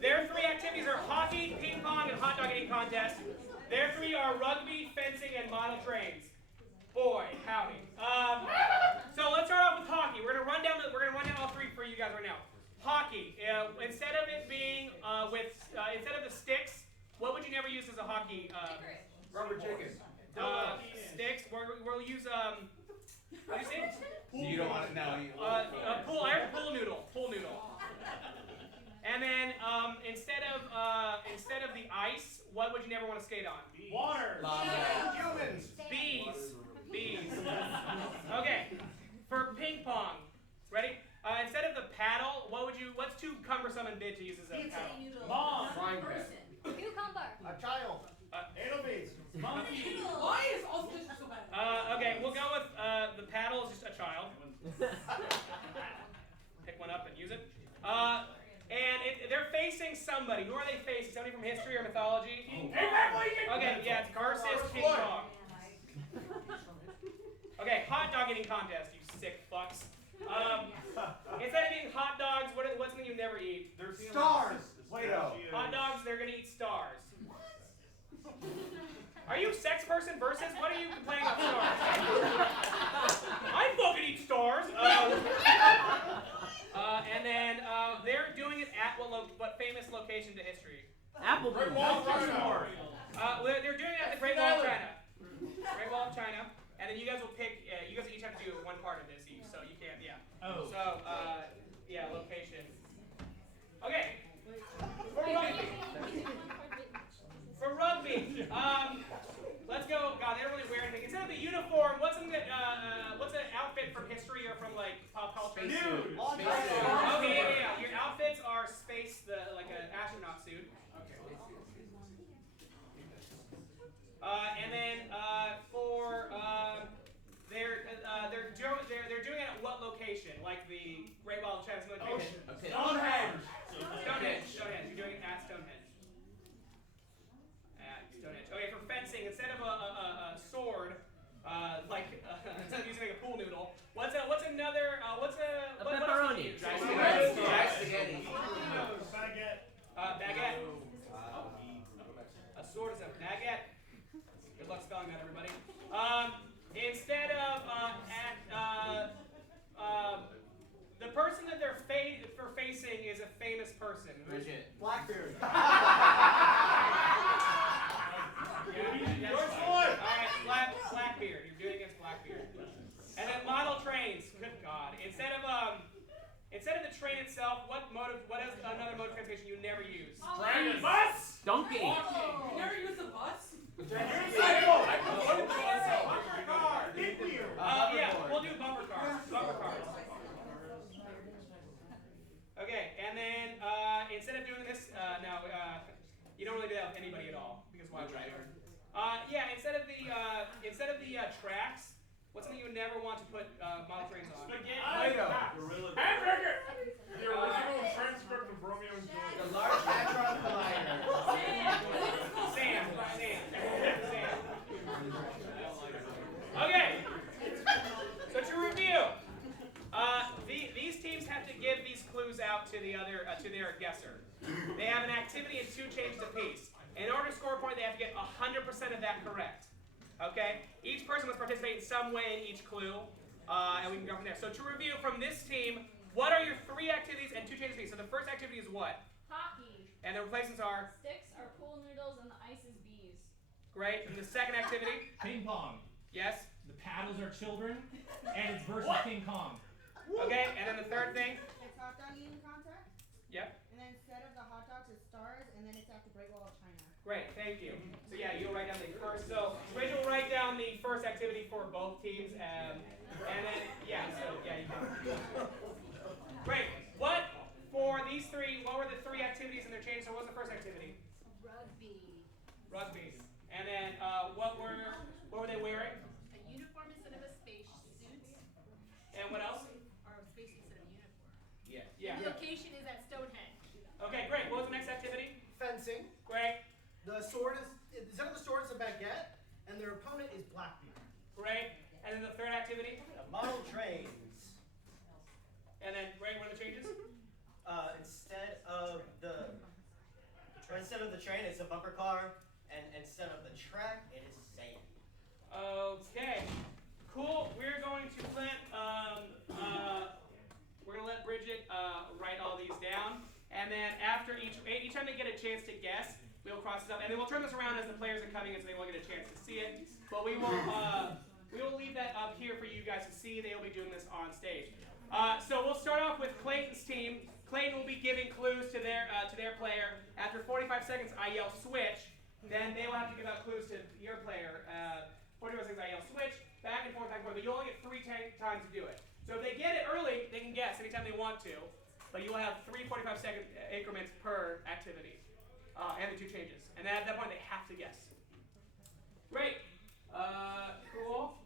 their 3 activities are hockey, ping pong, and hot dog eating contest. Their 3 are rugby, fencing, and model trains. Boy, howdy. So let's start off with hockey. We're gonna run down all 3 for you guys right now. Hockey. Instead of it being instead of the sticks, what would you never use as a hockey? Rubber chicken. Sticks. We'll use what do you say? So you don't want to know. Pool noodle. Pool noodle. And then instead of the ice, what would you never want to skate on? Water. Humans. Bees. Okay. For ping pong, ready? Instead of the paddle, what's too cumbersome and big to use as a paddle? Mom. Frying pan. Cucumber. A child. Anal beads. Monkey. Why is all this so bad? Okay, we'll go with the paddle is just a child. Pick one up and use it. And they're facing somebody. Who are they facing? Somebody from history or mythology? Okay, yeah, it's Garces King Kong. Okay, hot dog eating contest, you sick fucks. Instead of eating hot dogs, what's something you never eat? Stars. Play-Doh. Hot dogs, they're gonna eat stars. Are you sex person versus? What are you complaining about stars? I fucking eat stars. And then they're doing it at what famous location to history? Applebee's. They're doing it at the Great Wall of China. Great Wall of China. And then you guys will pick. You guys each have to do one part of this each, so you can't. Yeah. Oh. So yeah, location. Okay. For rugby, let's go. God, they're really wearing things. Instead of the uniform, what's something that what's an outfit from history or from like pop culture? Nude. Okay, yeah. Your outfits are like an astronaut suit. Okay. And then for they're doing it at what location? Like the Great Wall of China location? Ocean. Stonehenge. Stonehenge. You're doing it at Stonehenge. Stonehenge. Okay, for fencing, instead of a sword, instead of using like a pool noodle, what's another? You never use the bus? Yeah, we'll do bumper cars. Bumper cars. Okay, and then instead of doing this, you don't really do that with anybody at all because why would you? Yeah, instead of the tracks, what's something you would never want to put model trains on? Spaghetti. Gorilla. Hamburger. The original transcript of Romeo and Juliet. The Large Hadron Collider. Sam. Okay. So to review, these teams have to give these clues out to the other to their guesser. They have an activity and 2 changes apiece. In order to score a point, they have to get 100% of that correct. Okay? Each person must participate in some way in each clue, and we can go from there. So to review from this team, what are your 3 activities and 2 changes apiece? So the first activity is what? Hockey. And the replacements are? Sticks are pool noodles and the ice is bees. Great. And the second activity? Ping pong. Yes? The paddles are children, and it's versus King Kong. Okay, and then the third thing? It's hot dog eating contest. Yep. And then instead of the hot dogs, it's stars, and then it's at the Great Wall of China. Great, thank you. So yeah, you'll write down the first. So Rachel will write down the first activity for both teams, and then yeah. So yeah, you can. Great. What for these 3? What were the 3 activities and their changes? So what was the first activity? Rugby. Rugby. And then what were they wearing? A uniform instead of a space suit. And what else? Or a space suit instead of uniform. Yeah. The location is at Stonehenge. Okay, great. What was the next activity? Fencing. Great. The sword is instead of the sword is a baguette, and their opponent is Blackbeard. Great. And then the third activity? Model trains. And then great. What are the changes? Instead of the train, it's a bumper car, and instead of the track, it is sand. Okay. Cool. We're going to let Bridget write all these down, and then after each time they get a chance to guess, we'll cross this up, and then we'll turn this around as the players are coming in, so they won't get a chance to see it. But we will leave that up here for you guys to see. They will be doing this on stage. So we'll start off with Clayton's team. Clayton will be giving clues to their player. After 45 seconds, I yell switch. Then they will have to give out clues to your player. 45 seconds, I yell switch. Back and forth, but you only get 3 times to do it. So if they get it early, they can guess anytime they want to. But you will have 3 45-second increments per activity. And the 2 changes. And then at that point, they have to guess. Great. Cool.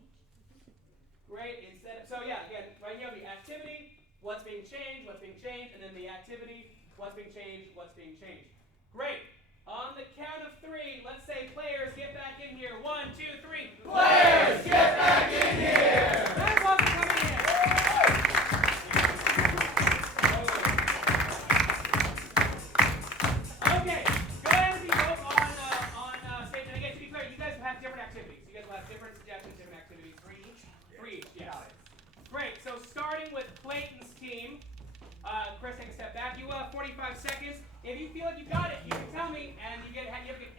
Great. So yeah, again, right here the activity, what's being changed, and then the activity, what's being changed, what's being changed. Great. On the count of 3, let's say players get back in here. 1, 2, 3. Players, get back in here! That's all for coming in. Okay, go ahead and be both on stage. And again, to be clear, you guys have different activities. You guys will have different suggestions, different activities. 3 each? 3 each, yes. Great, so starting with Clayton's team. Chris, take a step back. You will have 45 seconds. If you feel like you got it, you can tell me, and you have to get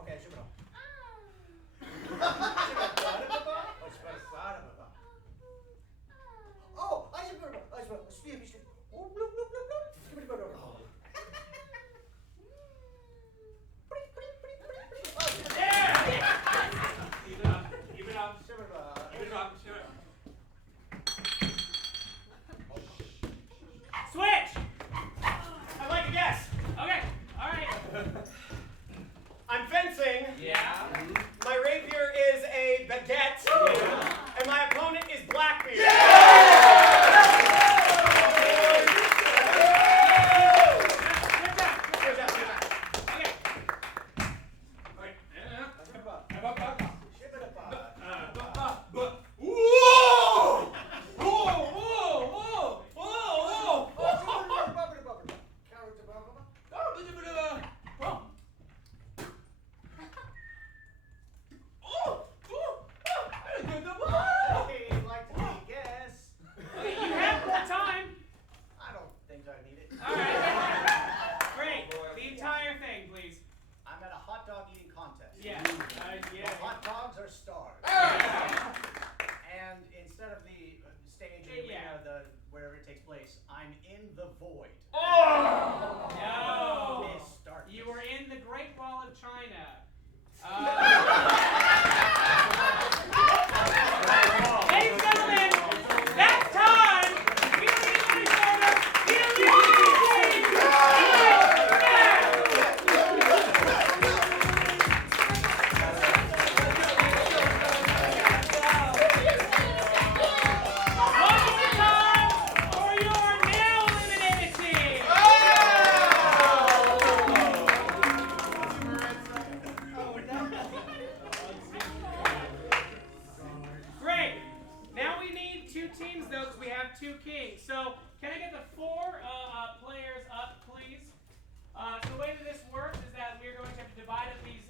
Okay, Shibano. Oh, I should Even up. Even up. Even up. Switch! I'd like a guess. Okay, alright. I'm fencing. Yeah. My rapier is a baguette. And my opponent is Blackbeard. He'd like to take a guess. Okay, you have more time. I don't think I need it. Alright. Great. The entire thing, please. I'm at a hot dog eating contest. Yeah. The hot dogs are stars. And instead of the stage or Yeah. wherever it takes place, I'm in the void. No. This darkness. You were in the Great Wall of China. Ladies and gentlemen, that's time! We don't need any further! We don't need One more time for your now eliminated team! Great. Now we need two teams though, because we have two kings. So can I get the four players up, please? So the way that this works is that we're going to have to divide up these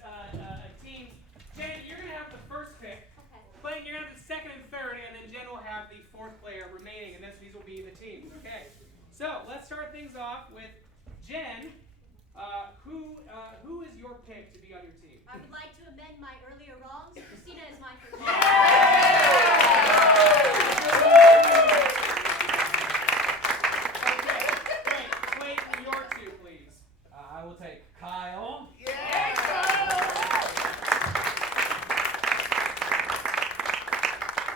teams. Jen, you're going to have the first pick. Okay. Clayton, you're going to have the second and third, and then Jen will have the fourth player remaining, and these will be the teams. Okay. So let's start things off with Jen. Who is your pick to be on your team? I would like to amend my earlier wrongs. Christina is my first. Okay, great. Clayton, your two, please. I will take Kyle.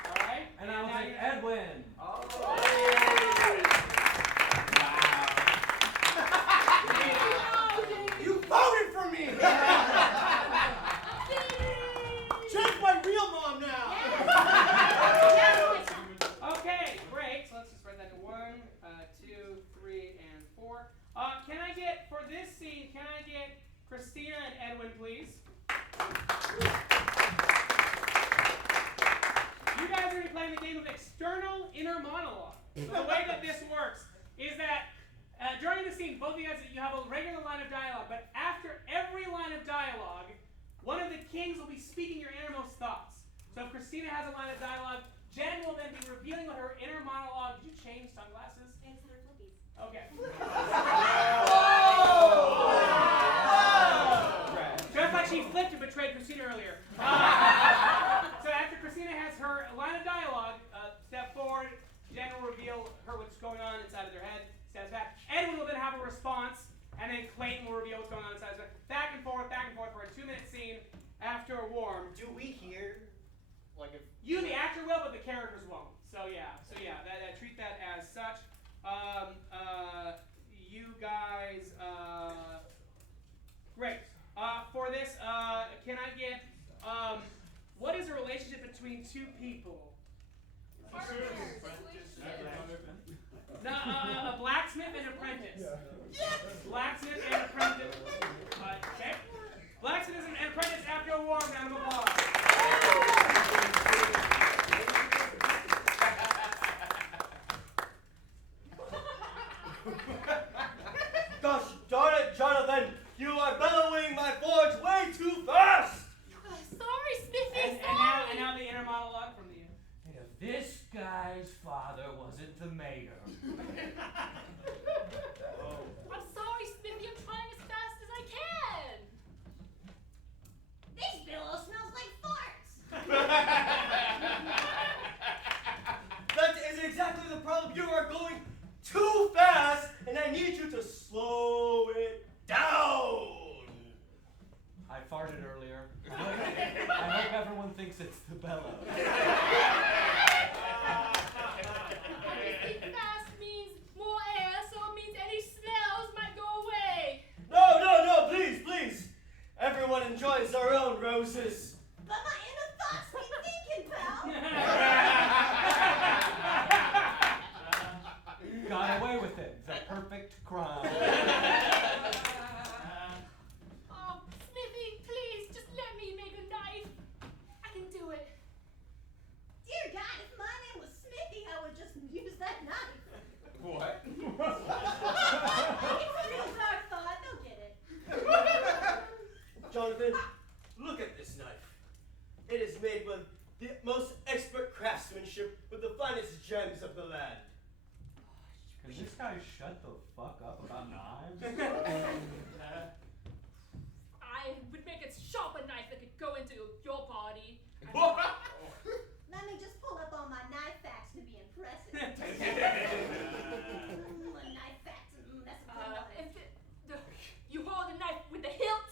All right. And I will now take you- Edwin. You voted for me! Jen's my real mom now! Okay, great. So let's just write that to 1, 2, 3, and 4. Can I get, for this scene, can I get Christina and Edwin, please? You guys are going to be playing the game of external inner monologue. So the way that this works is that during the scene, both of you guys, you have a regular line of dialogue, but after every line of dialogue, one of the kings will be speaking your innermost thoughts. So if Christina has a line of dialogue, Jen will then be revealing what her inner monologue. Did you change sunglasses? Consider flippies. Okay. Just like she flipped and betrayed Christina earlier. So after Christina has her line of dialogue, step forward, Jen will reveal her what's going on inside of their head, steps back. Edwin will then have a response, and then Clayton will reveal what's going on inside of their head. Back and forth for a 2-minute scene after a warm. Do we hear, like, if You, the actor, will, but the characters won't. So yeah, treat that as such. You guys, great. For this, can I get, what is a relationship between two people? No, a blacksmith and apprentice. Blacksmith and apprentice. Okay. Blacksmith and apprentice after a warm. Round of applause. Gosh darn it, Jonathan! You are bellowing my forge way too fast! Sorry, Smithy. And now the inner monologue from the. If this guy's father wasn't the mayor. I'm sorry, Smithy. I'm trying as fast as I can. hello. Obviously, fast means more air, so it means any smells might go away. No, please. Everyone enjoys their own roses. But my inner thoughts be thinking, pal. Got away with it. The perfect crime. Oh, Smithy, please, just let me make a knife. I can do it. Dear God, if my name was Smithy, I would just use that knife. What? It's a real dark thought. They'll get it. Jonathan, look at this knife. It is made with the most expert craftsmanship with the finest gems of the land. Can this guy shut the fuck up about knives? I would make a sharper knife that could go into your body. Let me just pull up all my knife facts to be impressive. A knife facts, that's a good one. You hold a knife with the hilt.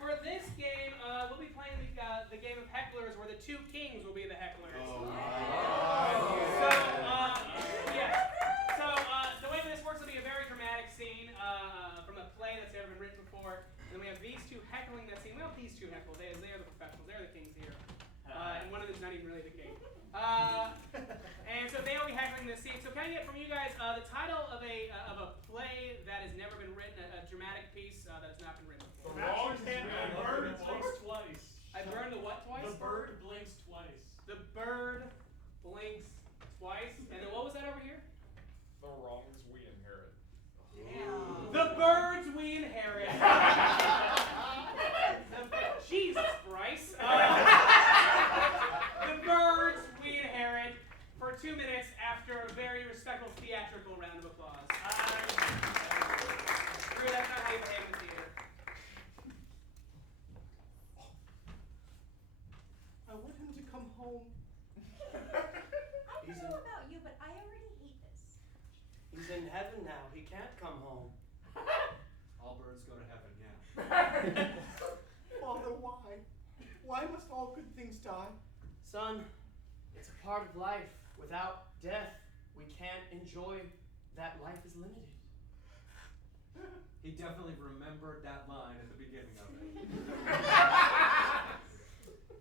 For this game, we'll be playing the game of hecklers, where the two kings will be the hecklers. The way this works will be a very dramatic scene from a play that's never been written before. And we have these two heckling that scene. We don't have these two heckle. They are the professionals. They're the kings here. And one of them's not even really the king. And so they will be heckling this scene. So can I get from you guys the title of a play that has never been written, a dramatic piece that has not been written before? The bird blinks twice. I burned the what twice? The bird blinks twice. The bird blinks twice. And then what was that over here? The wrongs we inherit. The birds we inherit. Jesus Christ. The birds we inherit for 2 minutes after a very respectful theatrical round of applause. Drew, that's not how you behave in the theater. I want him to come home. I don't know about you, but I already hate this. He's in heaven now. He can't come home. All birds go to heaven, yeah. Father, why? Why must all good things die? Son, it's a part of life. Without death, we can't enjoy that life is limited. He definitely remembered that line at the beginning of it.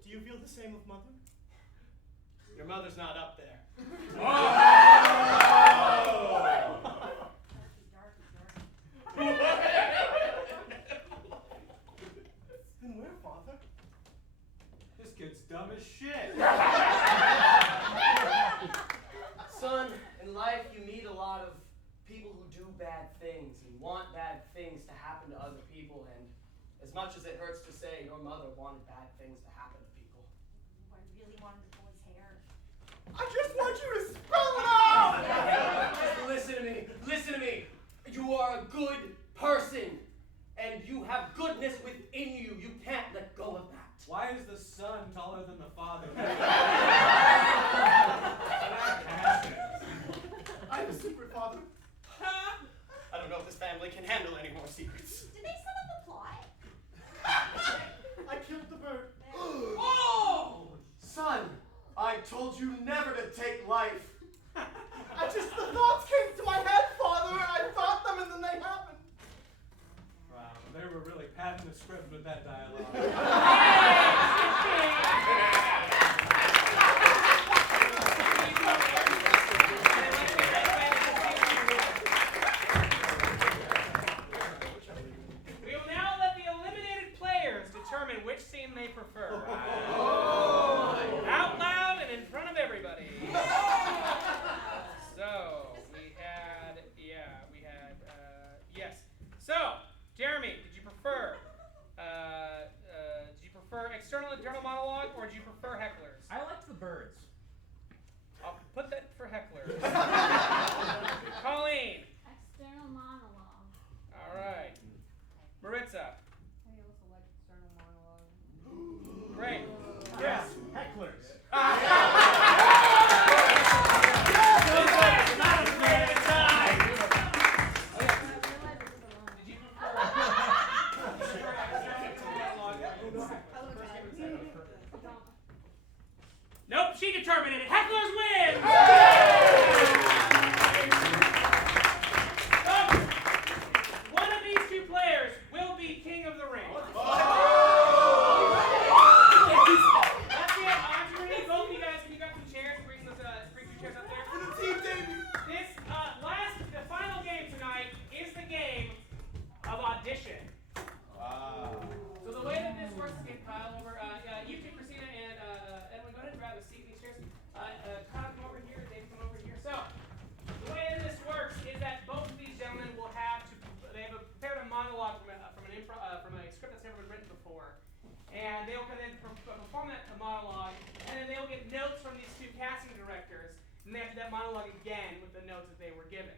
Do you feel the same of Mother? Your mother's not up there. Then where, Father? This kid's dumb as shit. Son, in life you meet a lot of people who do bad things and want bad things to happen to other people, and as much as it hurts to say, your mother wanted bad things to happen to people. I really wanted to pull his hair. I just want you to spell it out! Just listen to me. You are a good person, and you have goodness within you. You can't let go of that. Why is the son taller than the father? I have a secret, Father. I don't know if this family can handle any more secrets. Did they set up a plot? I killed the bird. Oh! Son, I told you never to take life. The thoughts came to my head, Father, and I thought them and then they happened. Wow, they were really padding the script with that dialogue. We will now let the eliminated players determine which scene they prefer. Out loud and in front of everybody. So, yes. So, Jeremy, did you prefer external and internal monologue, or do you prefer hecklers? I liked the birds. I'll put that for hecklers. Colleen. External monologue. All right. Maritza. I also like external monologue. Great. Yes, hecklers. be determined, and Hecklers win! So, one of these two players will be King of the Ring. That's it. Andre, both of you guys, can you grab some chairs? Bring your chairs up there. This the final game tonight is the game of audition. So the way that this works is get Kyle over. You two, Christina and Edwin, go ahead and grab a seat in these chairs. Kyle, come over here. Dave, come over here. So the way that this works is that both of these gentlemen will have to. They have prepared a monologue from a script that's never been written before, and they'll then perform that monologue, and then they'll get notes from these two casting directors, and they have to do that monologue again with the notes that they were given.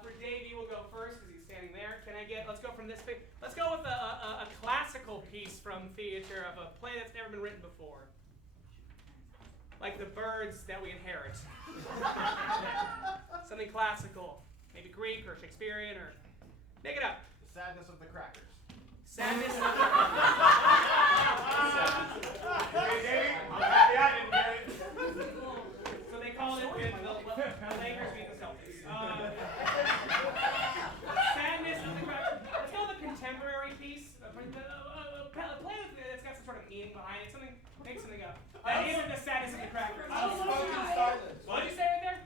For Dave, you will go first because he's standing there. Let's go from this page. Let's go with a classical piece from theater of a play that's never been written before. Like The Birds That We Inherit. Something classical. Maybe Greek or Shakespearean or... Make it up. The Sadness of the Crackers. Sadness of the Hey, Davey, I'm happy I didn't get it. So they call it with the Lakers beat the Celtics. Sadness of the Crackers. Let's go with a contemporary piece. A play that's got some sort of meaning behind it. Make something up. That isn't the Sadness of the Crackers. Unspoken silence. What did you say right there?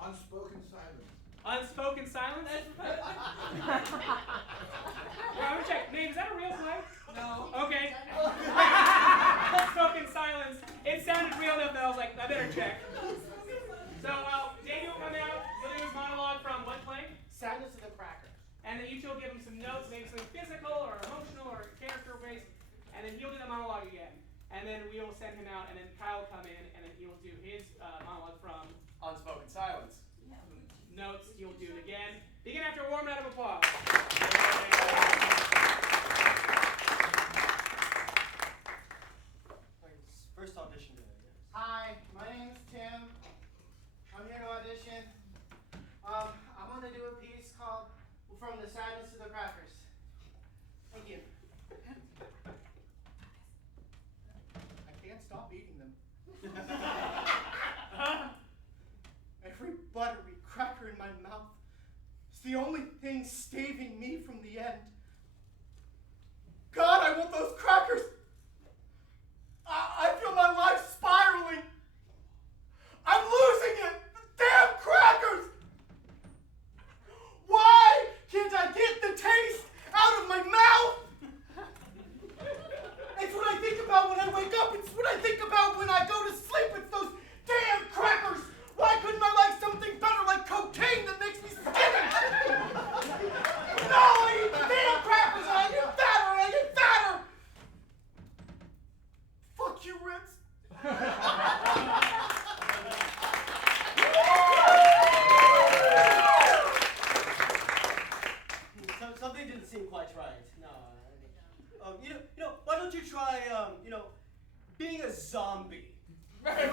Unspoken silence. Unspoken silence? Well, I'm gonna check. Name, is that a real play? No. Okay. Unspoken silence. It sounded real enough that I was like, I better check. So, Dave will come out. He'll do his monologue from what play? Sadness of the Crackers. And then you two will give him some notes, maybe something physical or emotional or character-based, and then he'll do the monologue again. And then we will send him out, and then Kyle will come in, and then he will do his monologue from Unspoken silence. notes. He will do it again. Begin after a warm round of applause. First audition today. Yes. Hi, my name's Tim. I'm here to audition. I'm gonna do a piece called From the Sadness of the Crackers. Thank you. I can't stop eating them. Every buttery cracker in my mouth is the only thing staving me from the end. God, I want those crackers! I feel my life spiraling. I'm losing it. The damn crackers. Why can't I get the taste out of my mouth? It's what I think about when I wake up. It's what I think about when I go to sleep. It's those damn crackers. Why couldn't I like something better like cocaine that makes me skinny? No, I eat the damn crackers and I get fatter and I get fatter. Fuck you, Ritz. Something didn't seem quite right. No. Why don't you try, being a zombie?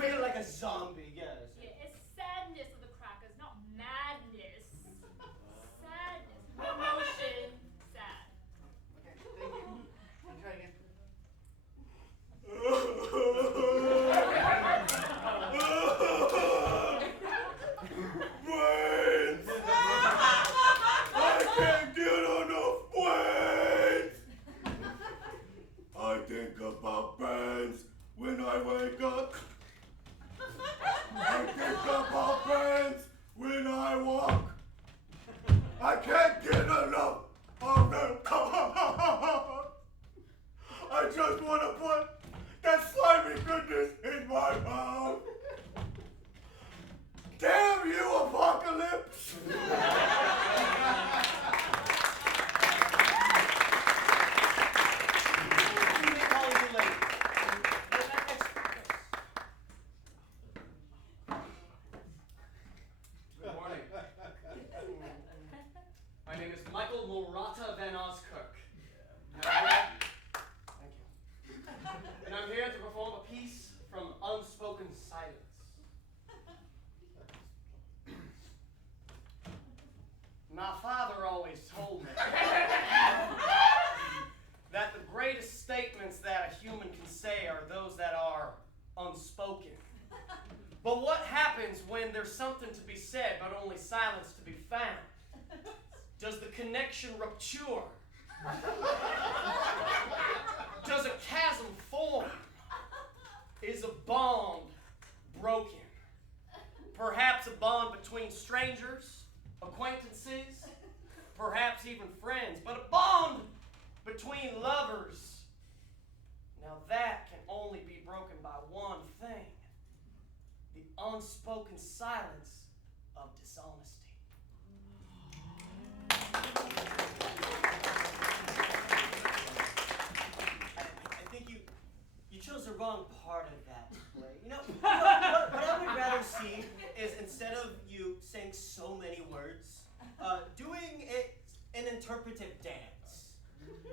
Being like a zombie, yes. Yeah, it's sadness of the crackers, not madness. Sadness. Emotion. Sad. Okay, thank you. Can you try again? Brains! I can't get enough brains! I think about brains when I wake up. I think about brains when I walk. I can't get enough silence to be found? Does the connection rupture? Does a chasm form? Is a bond broken? Perhaps a bond between strangers, acquaintances, perhaps even friends, but a bond between lovers. Now that can only be broken by one thing: the unspoken silence of dishonesty. I think you chose the wrong part of that play. What I would rather see is, instead of you saying so many words, doing an interpretive dance. The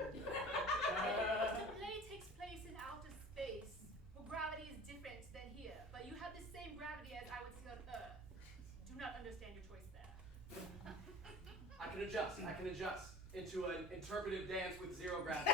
play takes place in outer space, where gravity is different than here, but you have the same gravity as I would see on Earth. Do not understand your choice there. I can adjust into an interpretive dance with zero gravity.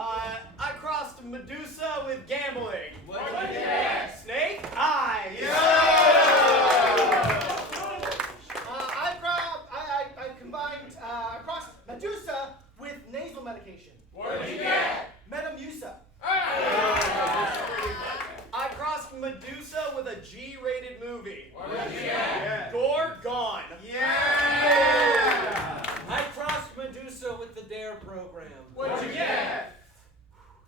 I crossed Medusa with gambling. What did you get? Snake eyes. I crossed Medusa with nasal medication. What did you get? Metamucil. I crossed Medusa with a G-rated movie. What did you get? Gore gone. Yeah! I crossed Medusa with the DARE program. What did you get?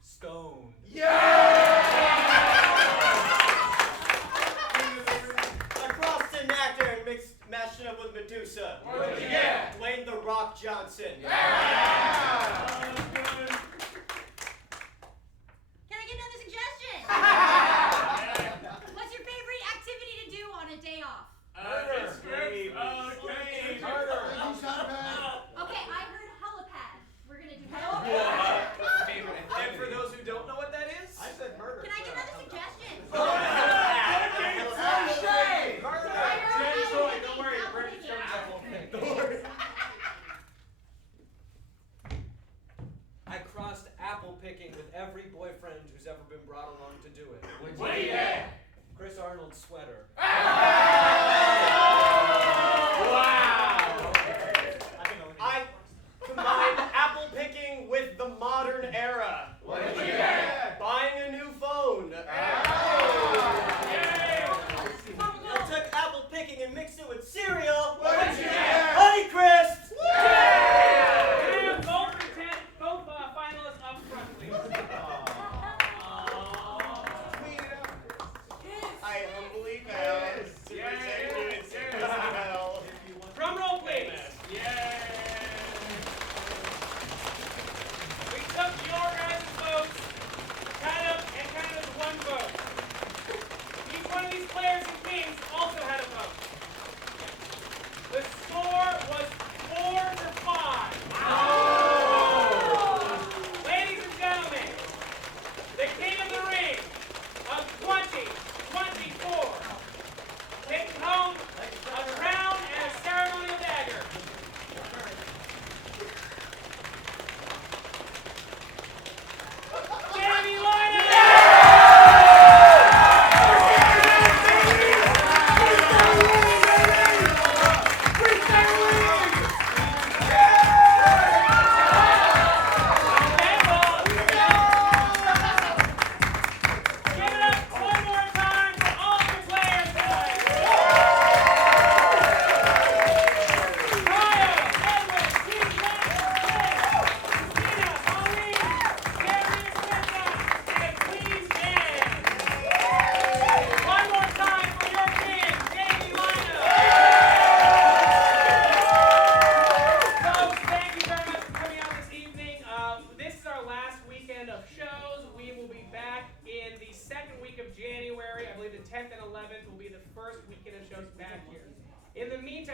Stone. I crossed an actor and mashed it up with Medusa. What did you get? Dwayne The Rock Johnson. Can I get another suggestion? What's your favorite activity to do on a day off? Okay, I heard helipad. We're gonna do helipad. And for those who don't know what that is, I said murder. Can I get another suggestion? Don't worry, British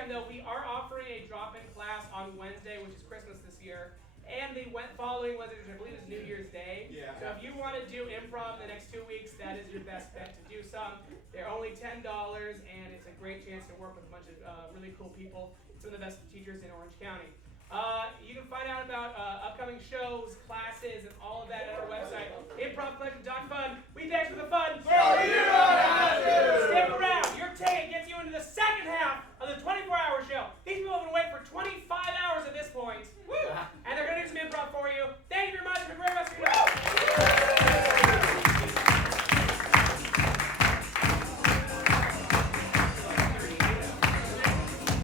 meantime, though, we are offering a drop-in class on Wednesday, which is Christmas this year, and the following Wednesday, which I believe is New Year's Day. Yeah. So if you want to do improv in the next 2 weeks, that is your best bet to do some. They're only $10, and it's a great chance to work with a bunch of really cool people. Some of the best teachers in Orange County. You can find out about upcoming shows, classes, and all of that at our website, improvcollective.fun. We thanks for the fun. Hell yeah!